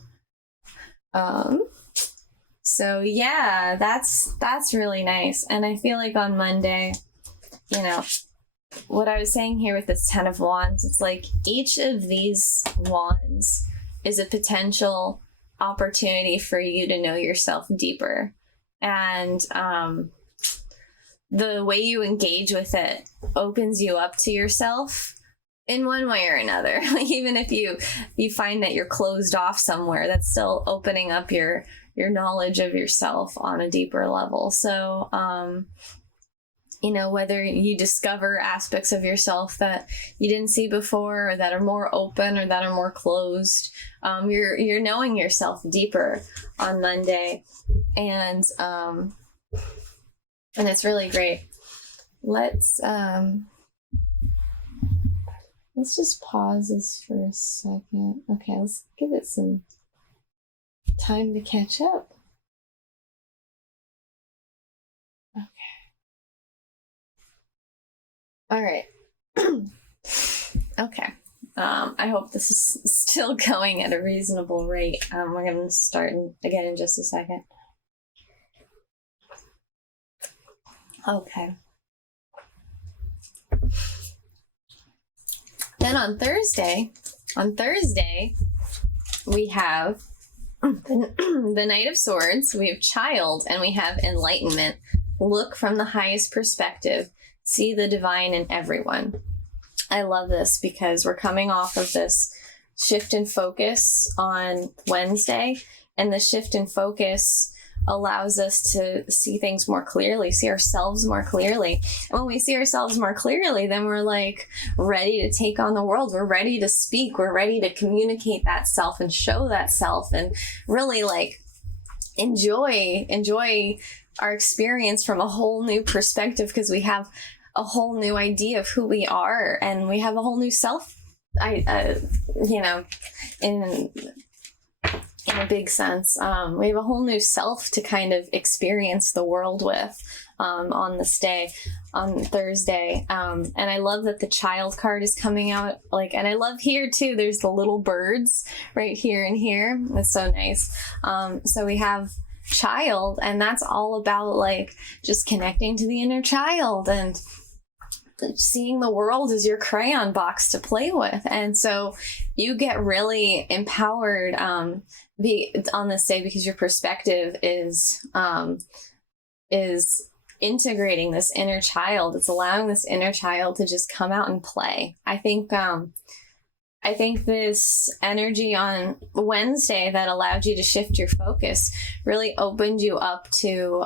So yeah, that's really nice. And I feel like on Monday, what I was saying here with this 10 of Wands, it's like each of these wands is a potential opportunity for you to know yourself deeper. And the way you engage with it opens you up to yourself in one way or another. Like even if you find that you're closed off somewhere, that's still opening up your knowledge of yourself on a deeper level. So whether you discover aspects of yourself that you didn't see before, or that are more open, or that are more closed, you're knowing yourself deeper on Monday, and it's really great. Let's just pause this for a second. Okay, let's give it some time to catch up. All right. Okay. I hope this is still going at a reasonable rate. We're going to start again in just a second. Okay. Then on Thursday, we have the Knight of Swords, we have Child, and we have Enlightenment. Look from the highest perspective. See the divine in everyone. I love this because we're coming off of this shift in focus on Wednesday, and the shift in focus allows us to see things more clearly, see ourselves more clearly. And when we see ourselves more clearly, then we're like ready to take on the world. We're ready to speak. We're ready to communicate that self and show that self and really like enjoy our experience from a whole new perspective, because we have a whole new idea of who we are, and we have a whole new self, in a big sense. We have a whole new self to kind of experience the world with on this day, on Thursday. And I love that the child card is coming out. And I love here too, there's the little birds right here and here. It's so nice. So we have child, and that's all about like just connecting to the inner child and seeing the world as your crayon box to play with. And so you get really empowered on this day, because your perspective is integrating this inner child. It's allowing this inner child to just come out and play. I think this energy on Wednesday that allowed you to shift your focus really opened you up to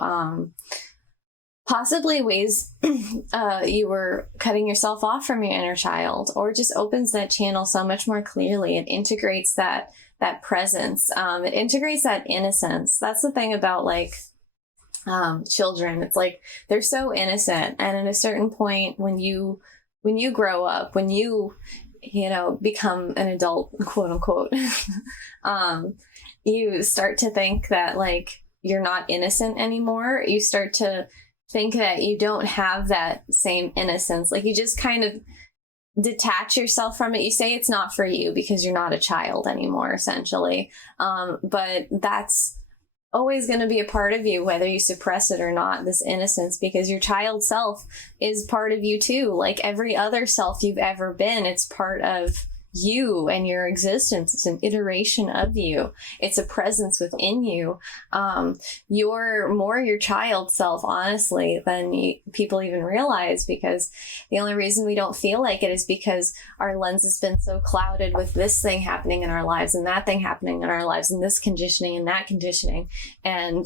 possibly ways you were cutting yourself off from your inner child, or just opens that channel so much more clearly. It integrates that presence. It integrates that innocence. That's the thing about children. It's like they're so innocent, and at a certain point when you grow up, when you become an adult, quote unquote, you start to think that like you're not innocent anymore. You start to think that you don't have that same innocence. Like you just kind of detach yourself from it. You say it's not for you because you're not a child anymore, essentially. But that's always going to be a part of you, whether you suppress it or not, this innocence, because your child self is part of you too. Like every other self you've ever been, it's part of you and your existence. It's an iteration of you. It's a presence within you. You're more your child self, honestly, than people even realize, because the only reason we don't feel like it is because our lens has been so clouded with this thing happening in our lives and that thing happening in our lives and this conditioning and that conditioning. And,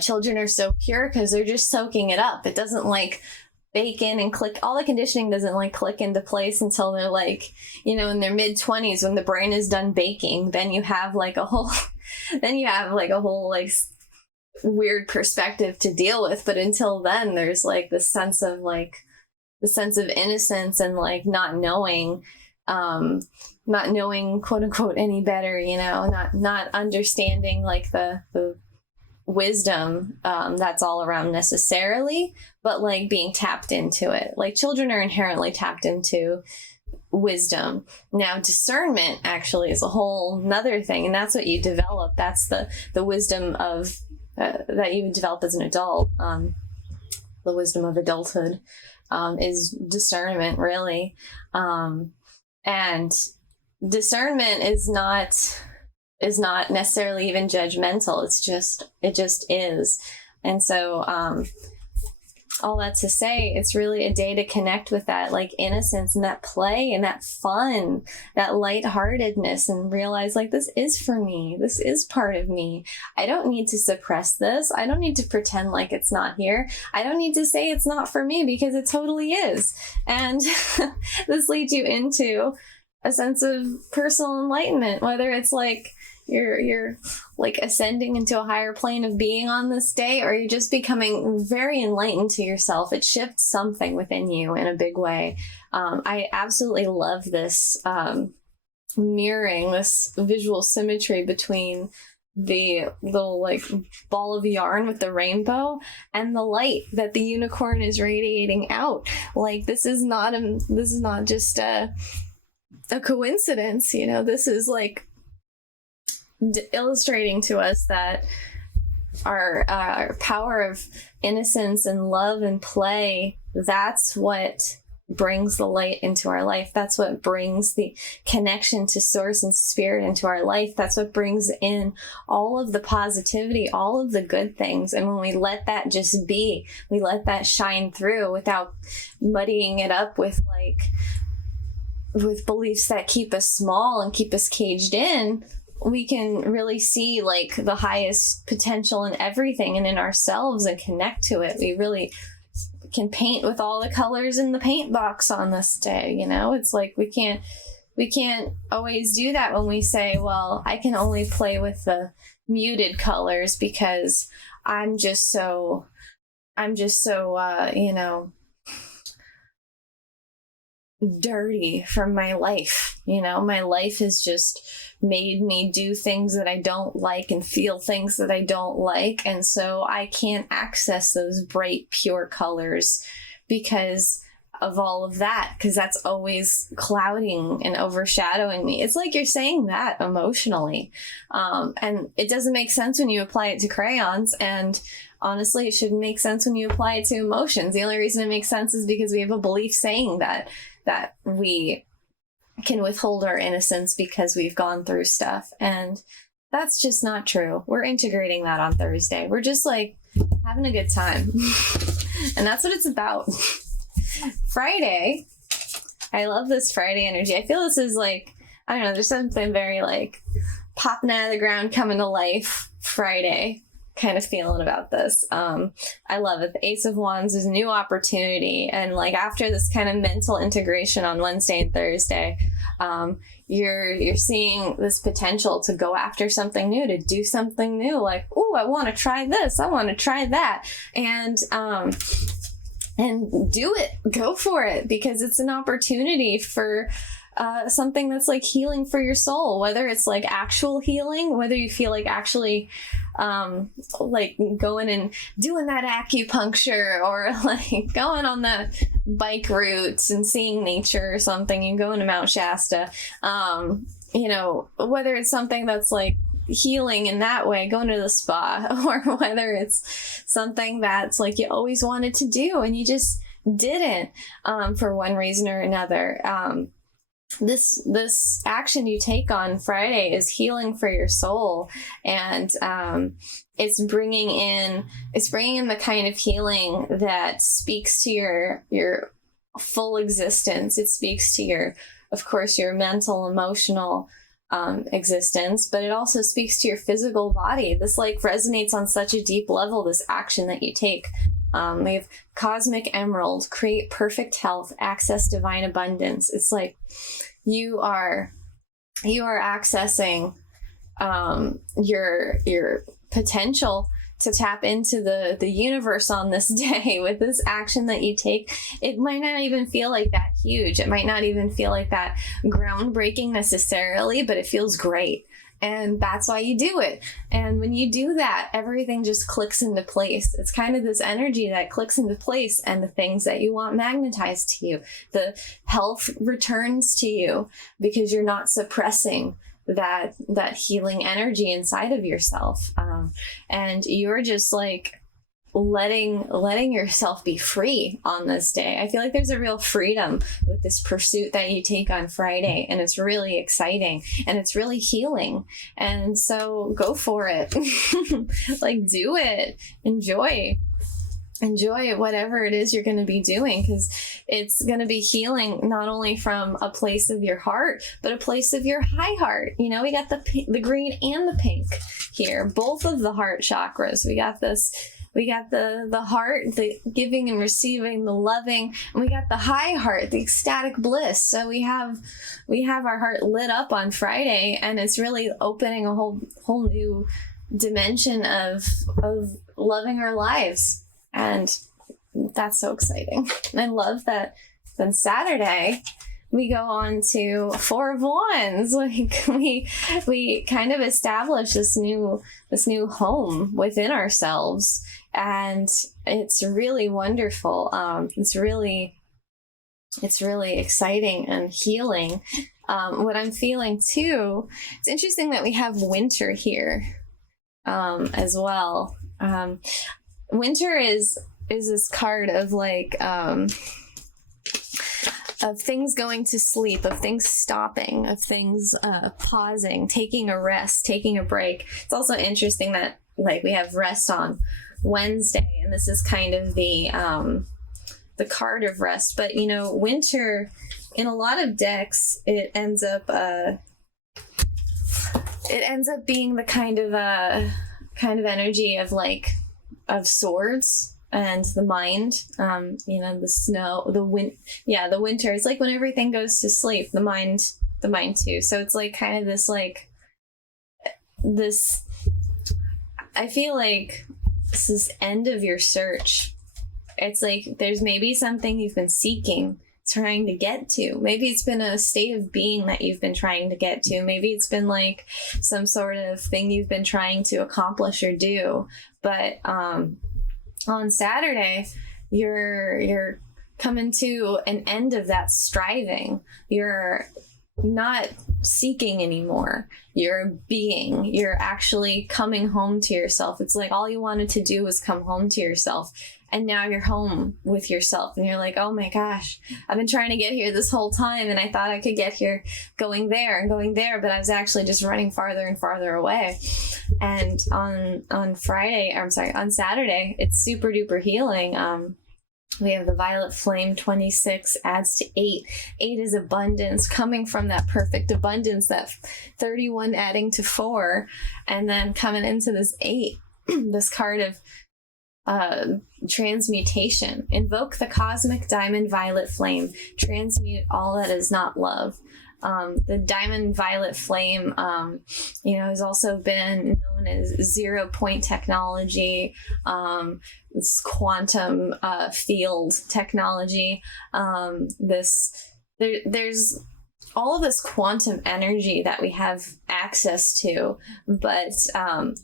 children are so pure because they're just soaking it up. It doesn't like bake in and click. All the conditioning doesn't like click into place until they're like, in their mid-20s, when the brain is done baking. Then you have like a whole weird perspective to deal with. But until then, there's like the sense of innocence and like not knowing quote unquote any better, not understanding like the wisdom that's all around necessarily, but like being tapped into it. Like children are inherently tapped into wisdom. Now discernment actually is a whole nother thing, and that's what you develop. That's the wisdom of that you develop as an adult. The wisdom of adulthood is discernment, really. And discernment is not necessarily even judgmental. It just is. And so, all that to say, it's really a day to connect with that like innocence and that play and that fun, that lightheartedness, and realize like, this is for me. This is part of me. I don't need to suppress this. I don't need to pretend like it's not here. I don't need to say it's not for me, because it totally is. And this leads you into a sense of personal enlightenment, whether it's like you're like ascending into a higher plane of being on this day, or you're just becoming very enlightened to yourself. It shifts something within you in a big way. I absolutely love this mirroring, this visual symmetry between the like ball of yarn with the rainbow and the light that the unicorn is radiating out. Like this is not just a coincidence. This is like illustrating to us that our power of innocence and love and play, that's what brings the light into our life. That's what brings the connection to source and spirit into our life. That's what brings in all of the positivity, all of the good things. And when we let that just be, we let that shine through without muddying it up with beliefs that keep us small and keep us caged in, we can really see like the highest potential in everything and in ourselves and connect to it. We really can paint with all the colors in the paint box on this day. You know, it's like we can't always do that when we say, well, I can only play with the muted colors because I'm just so you know, dirty from my life. You know, my life has just made me do things that I don't like and feel things that I don't like. And so I can't access those bright, pure colors because of all of that, because that's always clouding and overshadowing me. It's like you're saying that emotionally. And it doesn't make sense when you apply it to crayons. And honestly, it shouldn't make sense when you apply it to emotions. The only reason it makes sense is because we have a belief saying that we can withhold our innocence because we've gone through stuff. And that's just not true. We're integrating that on Thursday. We're just like having a good time. And that's what it's about. Friday, I love this Friday energy. I feel this is like, I don't know, there's something very like popping out of the ground, coming to life Friday kind of feeling about this. I love it. The Ace of Wands is a new opportunity. And like after this kind of mental integration on Wednesday and Thursday, you're seeing this potential to go after something new, to do something new. Like, oh, I want to try this. I want to try that. And do it, go for it, because it's an opportunity for something that's like healing for your soul, whether it's like actual healing, whether you feel like actually like going and doing that acupuncture, or like going on the bike routes and seeing nature or something, you go into Mount Shasta, you know, whether it's something that's like healing in that way, going to the spa, or whether it's something that's like you always wanted to do and you just didn't for one reason or another. This action you take on Friday is healing for your soul, and it's bringing in the kind of healing that speaks to your full existence. It speaks to your, of course, your mental, emotional existence, but it also speaks to your physical body. This like resonates on such a deep level, this action that you take. We have Cosmic Emerald, create perfect health, access divine abundance. It's like you are accessing your potential to tap into the universe on this day with this action that you take. It might not even feel like that huge. It might not even feel like that groundbreaking necessarily, but it feels great. And that's why you do it. And when you do that, everything just clicks into place. It's kind of this energy that clicks into place, and the things that you want magnetized to you. The health returns to you because you're not suppressing that healing energy inside of yourself. And you're just like letting yourself be free on this day. I feel like there's a real freedom with this pursuit that you take on Friday, and it's really exciting and it's really healing. And so go for it. Like, do it. Enjoy whatever it is you're going to be doing, because it's going to be healing not only from a place of your heart, but a place of your high heart. You know, we got the green and the pink here, both of the heart chakras. We got the heart, the giving and receiving, the loving, and we got the high heart, the ecstatic bliss. So we have our heart lit up on Friday, and it's really opening a whole new dimension of loving our lives. And that's so exciting. And I love that then Saturday we go on to Four of Wands. Like we kind of establish this new home within ourselves, and it's really wonderful. It's really exciting and healing. What I'm feeling too, it's interesting that we have winter here as well. Winter is this card of like of things going to sleep, of things stopping, of things pausing, taking a rest, taking a break. It's also interesting that like we have rest on Wednesday, and this is kind of the card of rest. But you know, winter in a lot of decks, it ends up it ends up being the kind of energy of of swords and the mind. The snow, the winter. It's like when everything goes to sleep, the mind too. So it's like kind of this, I feel like this is end of your search. It's like there's maybe something you've been seeking, trying to get to. Maybe it's been a state of being that you've been trying to get to. Maybe it's been like some sort of thing you've been trying to accomplish or do. But on Saturday, you're coming to an end of that striving. You're not seeking anymore. You're being. You're actually coming home to yourself. It's like all you wanted to do was come home to yourself. And now you're home with yourself and you're like, oh my gosh, I've been trying to get here this whole time and I thought I could get here going there and going there, but I was actually just running farther and farther away. And on Saturday, it's super duper healing. We have the violet flame. 26 adds to 8. 8 is abundance, coming from that perfect abundance, that 31 adding to 4, and then coming into this 8, this card of transmutation. Invoke the cosmic diamond violet flame. Transmute all that is not love. The diamond violet flame, has also been known as 0 point technology, this quantum field technology. There's all of this quantum energy that we have access to, but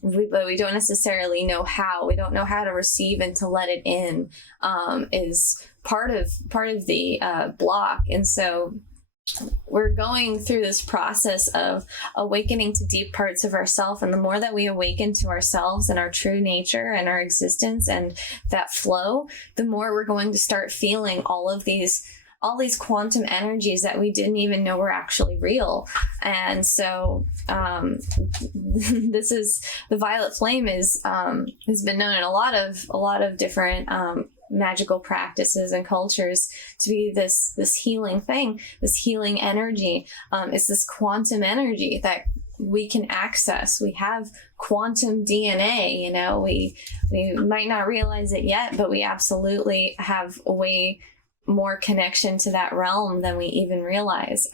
we don't necessarily know how. We don't know how to receive and to let it in. Is part of the block, and so we're going through this process of awakening to deep parts of ourselves. And the more that we awaken to ourselves and our true nature and our existence and that flow, the more we're going to start feeling all these quantum energies that we didn't even know were actually real. And so this is the violet flame has been known in a lot of different magical practices and cultures to be this healing thing, this healing energy. It's this quantum energy that we can access. We have quantum DNA, we might not realize it yet, but we absolutely have a way more connection to that realm than we even realize,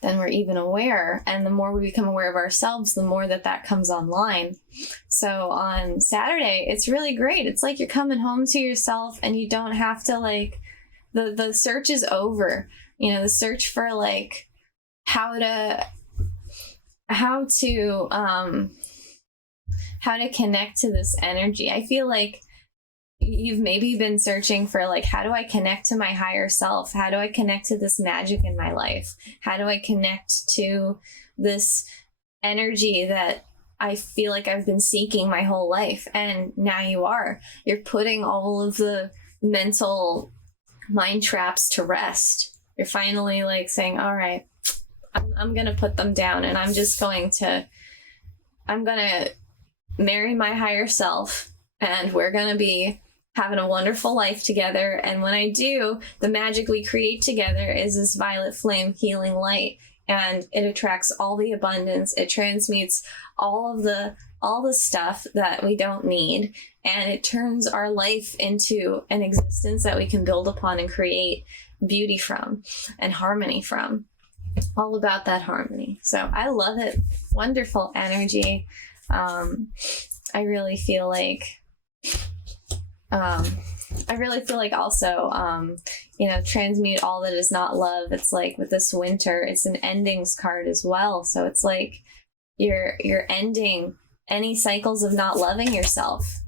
than we're even aware. And the more we become aware of ourselves, the more that comes online. So on Saturday, it's really great. It's like you're coming home to yourself and you don't have to the search is over. The search for how to connect to this energy. I feel like you've maybe been searching for how do I connect to my higher self? How do I connect to this magic in my life? How do I connect to this energy that I feel like I've been seeking my whole life? And now you're putting all of the mental mind traps to rest. You're finally saying, all right, I'm going to put them down and I'm going to marry my higher self and we're going to be having a wonderful life together. And when I do, the magic we create together is this violet flame healing light, and it attracts all the abundance. It transmutes all the stuff that we don't need, and it turns our life into an existence that we can build upon and create beauty from and harmony from. All about that harmony. So I love it. Wonderful energy. I really feel like also, transmute all that is not love. It's like with this winter, it's an endings card as well. So it's like you're ending any cycles of not loving yourself,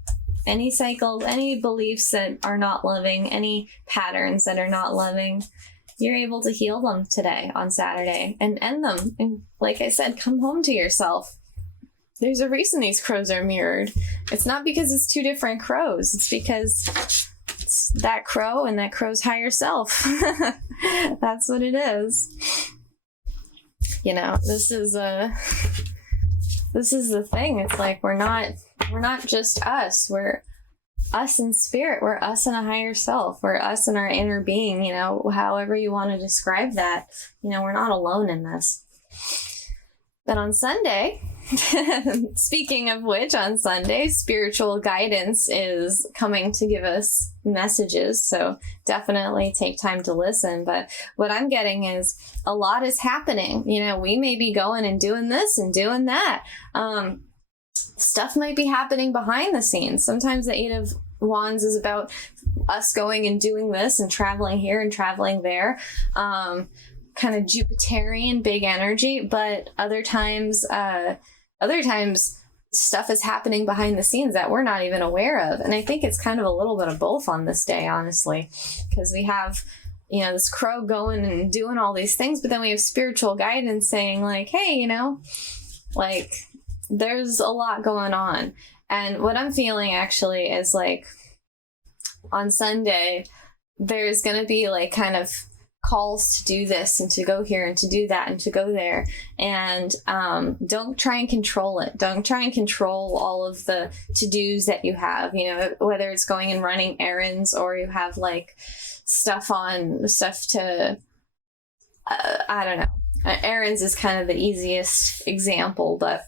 any cycles, any beliefs that are not loving, any patterns that are not loving. You're able to heal them today on Saturday and end them. And like I said, come home to yourself. There's a reason these crows are mirrored. It's not because it's two different crows. It's because it's that crow and that crow's higher self. That's what it is. This is the thing. It's like we're not just us. We're us in spirit. We're us in a higher self. We're us in our inner being, however you want to describe that. We're not alone in this. But on Sunday, speaking of which, on Sunday, spiritual guidance is coming to give us messages. So definitely take time to listen. But what I'm getting is a lot is happening. You know, we may be going and doing this and doing that. Stuff might be happening behind the scenes. Sometimes the Eight of Wands is about us going and doing this and traveling here and traveling there. Kind of Jupiterian, big energy, but other times stuff is happening behind the scenes that we're not even aware of. And I think it's kind of a little bit of both on this day, honestly, because we have, you know, this crow going and doing all these things, but then we have spiritual guidance saying like, hey, you know, like there's a lot going on. And what I'm feeling actually is like on Sunday, there's going to be like kind of calls to do this and to go here and to do that and to go there. And don't try and control it. Don't try and control all of the to-dos that you have, you know, whether it's going and running errands or you have like stuff to, I don't know. Errands is kind of the easiest example, but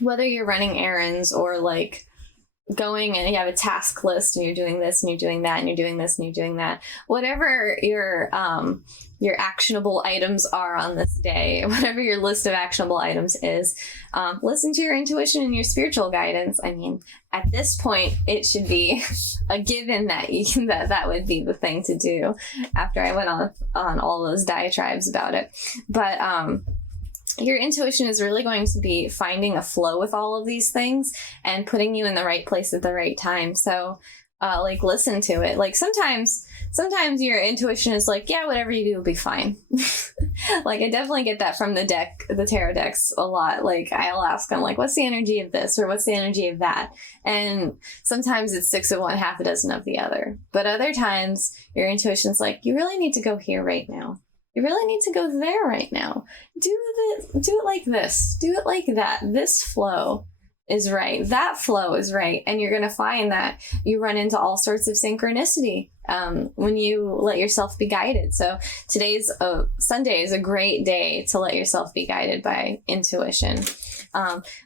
whether you're running errands or like going and you have a task list and you're doing this and you're doing that and you're doing this and you're doing that, whatever your actionable items are on this day, whatever your list of actionable items is, listen to your intuition and your spiritual guidance. I mean, at this point, it should be a given that that would be the thing to do after I went on all those diatribes about it. But your intuition is really going to be finding a flow with all of these things and putting you in the right place at the right time. So, like, listen to it. Like, sometimes your intuition is like, yeah, whatever you do will be fine. Like, I definitely get that from the tarot decks a lot. Like, I'll ask them, like, what's the energy of this? Or what's the energy of that? And sometimes it's 6 of one, half a dozen of the other. But other times, your intuition's like, you really need to go here right now. You really need to go there right now. Do it like this. Do it like that. This flow is right. That flow is right. And you're going to find that you run into all sorts of synchronicity when you let yourself be guided. So Sunday is a great day to let yourself be guided by intuition.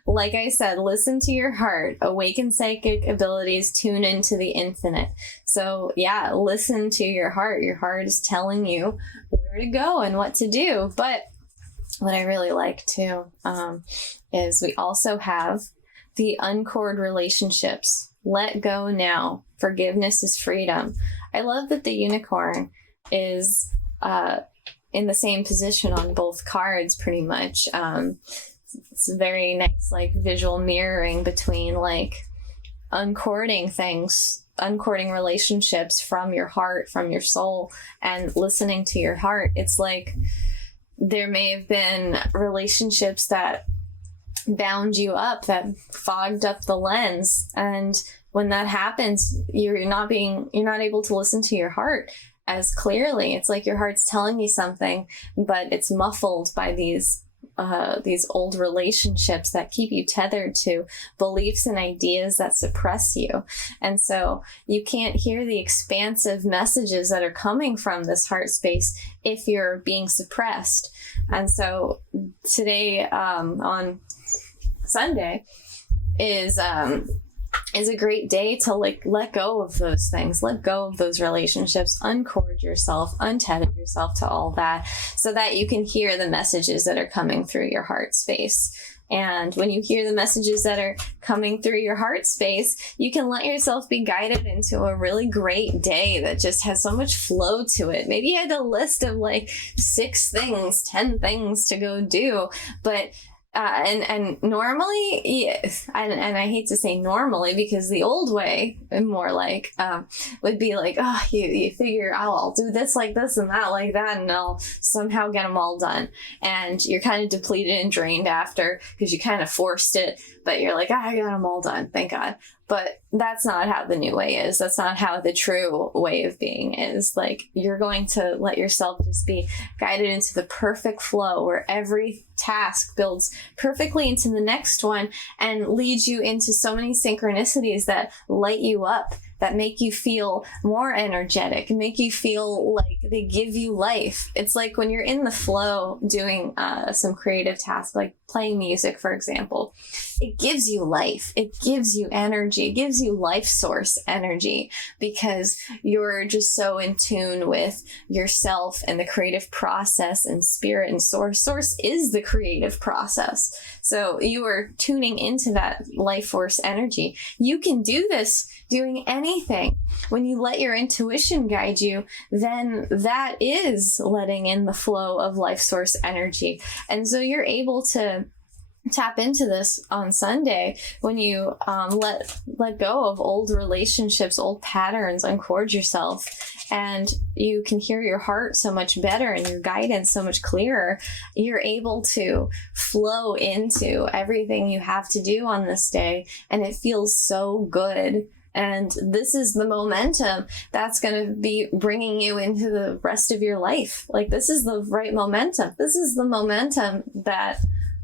Like I said, listen to your heart, awaken psychic abilities, tune into the infinite. So yeah, listen to your heart. Your heart is telling you where to go and what to do. But what I really like too, is we also have the uncored relationships. Let go now. Forgiveness is freedom. I love that the unicorn is in the same position on both cards pretty much. It's a very nice like visual mirroring between like uncording things, uncording relationships from your heart, from your soul, and listening to your heart. It's like there may have been relationships that bound you up, that fogged up the lens, and when that happens, you're not able to listen to your heart as clearly. It's like your heart's telling you something, but it's muffled by these old relationships that keep you tethered to beliefs and ideas that suppress you. And so you can't hear the expansive messages that are coming from this heart space if you're being suppressed. And so today, on Sunday, is a great day to like let go of those things, let go of those relationships, uncord yourself, untether yourself to all that, so that you can hear the messages that are coming through your heart space. And when you hear the messages that are coming through your heart space, you can let yourself be guided into a really great day that just has so much flow to it. Maybe you had a list of like 6 things, 10 things to go do, but and normally, yes, and I hate to say normally, because the old way, and more like, would be like, oh, you figure, oh, I'll do this like this and that like that, and I'll somehow get them all done. And you're kind of depleted and drained after, because you kind of forced it, but you're like, I got them all done, thank God. But that's not how the new way is. That's not how the true way of being is. Like, you're going to let yourself just be guided into the perfect flow where every task builds perfectly into the next one and leads you into so many synchronicities that light you up that make you feel more energetic, make you feel like they give you life. It's like when you're in the flow doing some creative task, like playing music, for example, it gives you life. It gives you energy. It gives you life source energy because you're just so in tune with yourself and the creative process and spirit and source. Source is the creative process. So you are tuning into that life force energy. You can do this doing anything. When you let your intuition guide you, then that is letting in the flow of life source energy. And so you're able to tap into this on Sunday when you let go of old relationships, old patterns, uncord yourself, and you can hear your heart so much better and your guidance so much clearer. You're able to flow into everything you have to do on this day, and it feels so good. And this is the momentum that's going to be bringing you into the rest of your life. Like, this is the right momentum. This is the momentum that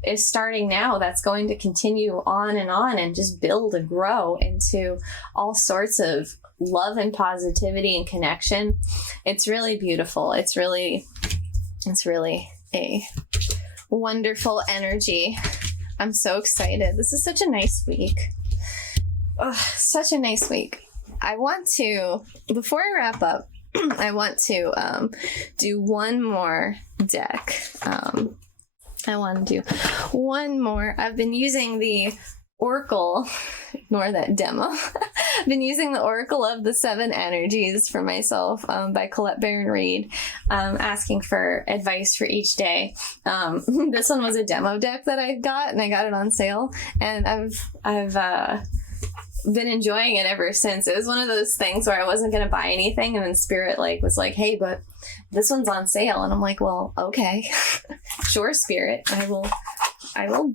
is starting now, that's going to continue on and just build and grow into all sorts of love and positivity and connection. It's really beautiful. It's really a wonderful energy. I'm so excited. This is such a nice week. Such a nice week. I want to, before I wrap up, I want to do one more deck. I want to do one more. I've been using the Oracle, ignore that demo. I've been using the Oracle of the Seven Energies for myself by Colette Baron Reed, asking for advice for each day. This one was a demo deck that I got, and I got it on sale, and I've been enjoying it ever since. It was one of those things where I wasn't going to buy anything, and then Spirit was like, hey, but this one's on sale. And I'm like, well, okay. Sure, Spirit. I will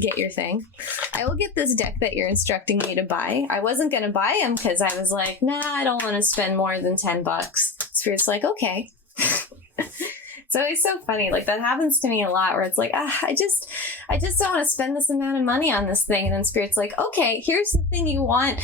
get your thing. I will get this deck that you're instructing me to buy. I wasn't going to buy them because I was like, nah, I don't want to spend more than $10. Spirit's like, okay. So it's so funny. Like, that happens to me a lot where it's like, I just don't want to spend this amount of money on this thing. And then Spirit's like, okay, here's the thing you want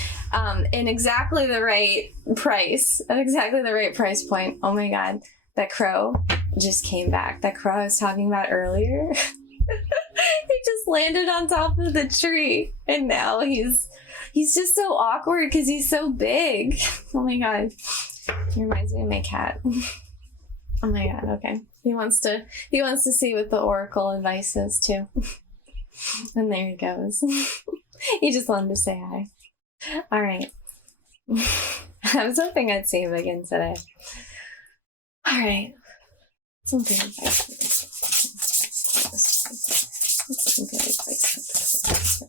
in exactly the right price, at exactly the right price point. Oh my God, that crow just came back. That crow I was talking about earlier. He just landed on top of the tree. And now he's just so awkward because he's so big. Oh my God. He reminds me of my cat. Oh my God, okay. He wants to see what the Oracle advice is too. And there he goes. He just wanted to say hi. All right. I was hoping I'd see him again today. All right. Some good advice for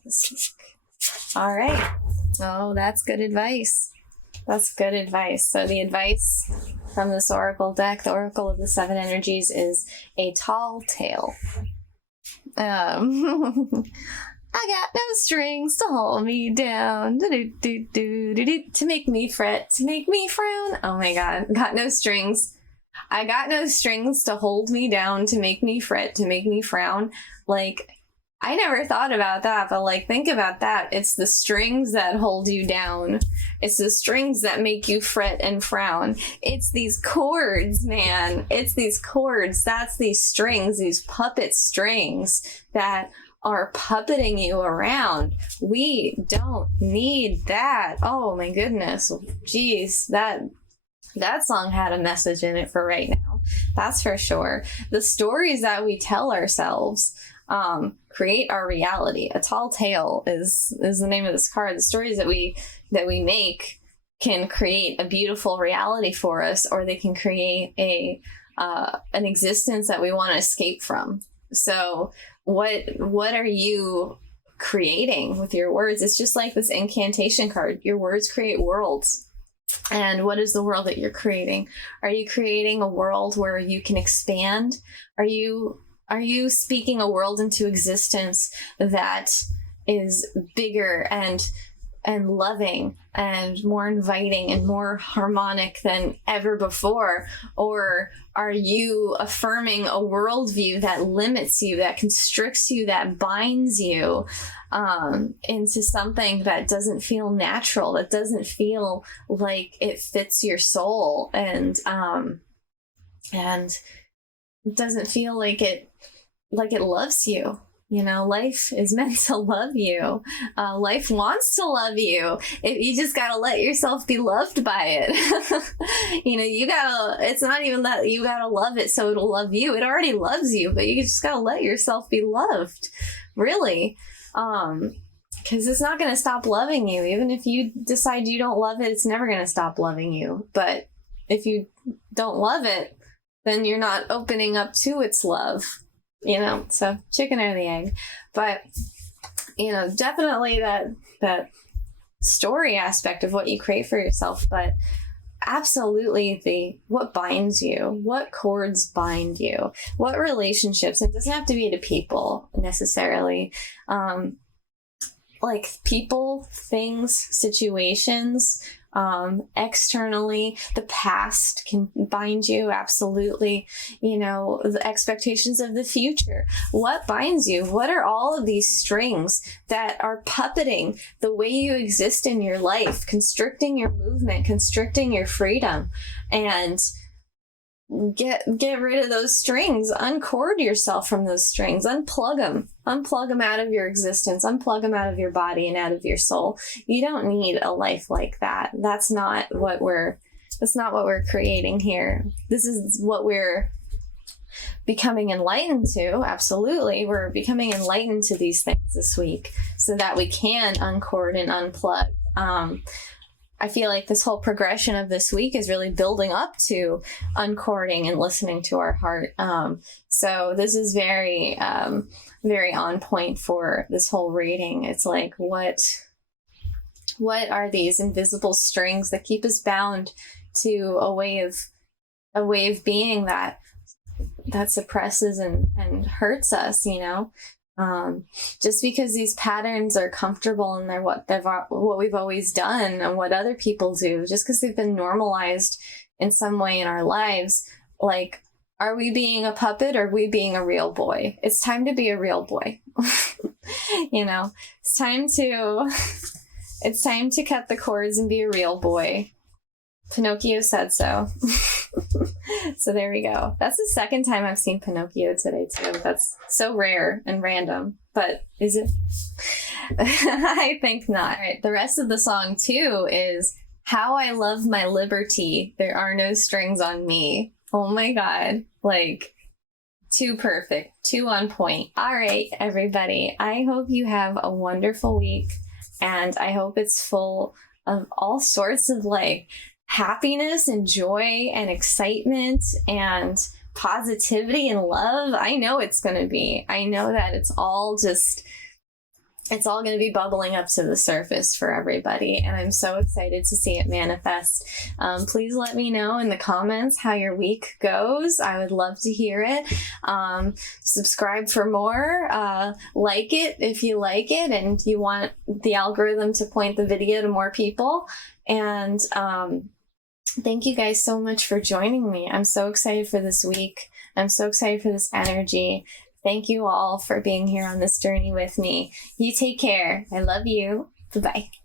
this week. All right. Oh, that's good advice. That's good advice. So the advice from this Oracle deck, the Oracle of the Seven Energies, is a tall tale. I got no strings to hold me down, to make me fret, to make me frown. Oh my God, got no strings. I got no strings to hold me down, to make me fret, to make me frown. Like, I never thought about that, but like, think about that. It's the strings that hold you down. It's the strings that make you fret and frown. It's these chords, man. It's these chords. That's these strings, these puppet strings that are puppeting you around. We don't need that. Oh my goodness. Jeez, that song had a message in it for right now. That's for sure. The stories that we tell ourselves create our reality. A tall tale is the name of this card. The stories that we make can create a beautiful reality for us, or they can create an existence that we want to escape from. So what are you creating with your words? It's just like this incantation card. Your words create worlds. And what is the world that you're creating? Are you creating a world where you can expand? Are you speaking a world into existence that is bigger and and loving and more inviting and more harmonic than ever before? Or are you affirming a worldview that limits you, that constricts you, that binds you into something that doesn't feel natural, that doesn't feel like it fits your soul, and it doesn't feel like it loves you? You know, life is meant to love you. Life wants to love you. You just gotta let yourself be loved by it. You know, it's not even that you gotta love it so it'll love you. It already loves you, but you just gotta let yourself be loved, really. Because it's not gonna stop loving you. Even if you decide you don't love it, it's never gonna stop loving you. But if you don't love it, then you're not opening up to its love. You know, so chicken or the egg. But, you know, definitely that story aspect of what you create for yourself, but absolutely what binds you, what cords bind you, what relationships. It doesn't have to be to people necessarily. Like people, things, situations, externally, the past can bind you, absolutely. You know, the expectations of the future. What binds you? What are all of these strings that are puppeting the way you exist in your life, constricting your movement, constricting your freedom? And get rid of those strings, uncord yourself from those strings, unplug them out of your existence, unplug them out of your body and out of your soul. You don't need a life like that. That's not what we're creating here. This is what we're becoming enlightened to. Absolutely. We're becoming enlightened to these things this week so that we can uncord and unplug. I feel like this whole progression of this week is really building up to uncording and listening to our heart. So this is very, very on point for this whole reading. It's like, what are these invisible strings that keep us bound to a way of being that suppresses and hurts us, you know? Just because these patterns are comfortable and they're what we've always done and what other people do, just because they've been normalized in some way in our lives, like, are we being a puppet or are we being a real boy? It's time to be a real boy. You know, it's time to cut the cords and be a real boy. Pinocchio said so. So there we go. That's the second time I've seen Pinocchio today too. That's so rare and random, but is it? I think not. All right, the rest of the song too is How I Love My Liberty. There are no strings on me. Oh my God. Like, too perfect, too on point. All right, everybody. I hope you have a wonderful week, and I hope it's full of all sorts of like happiness and joy and excitement and positivity and love. I know it's going to be. I know that it's all going to be bubbling up to the surface for everybody. And I'm so excited to see it manifest. Please let me know in the comments how your week goes. I would love to hear it. Subscribe for more. Like it if you like it and you want the algorithm to point the video to more people. And thank you guys so much for joining me. I'm so excited for this week. I'm so excited for this energy. Thank you all for being here on this journey with me. You take care. I love you. Bye-bye.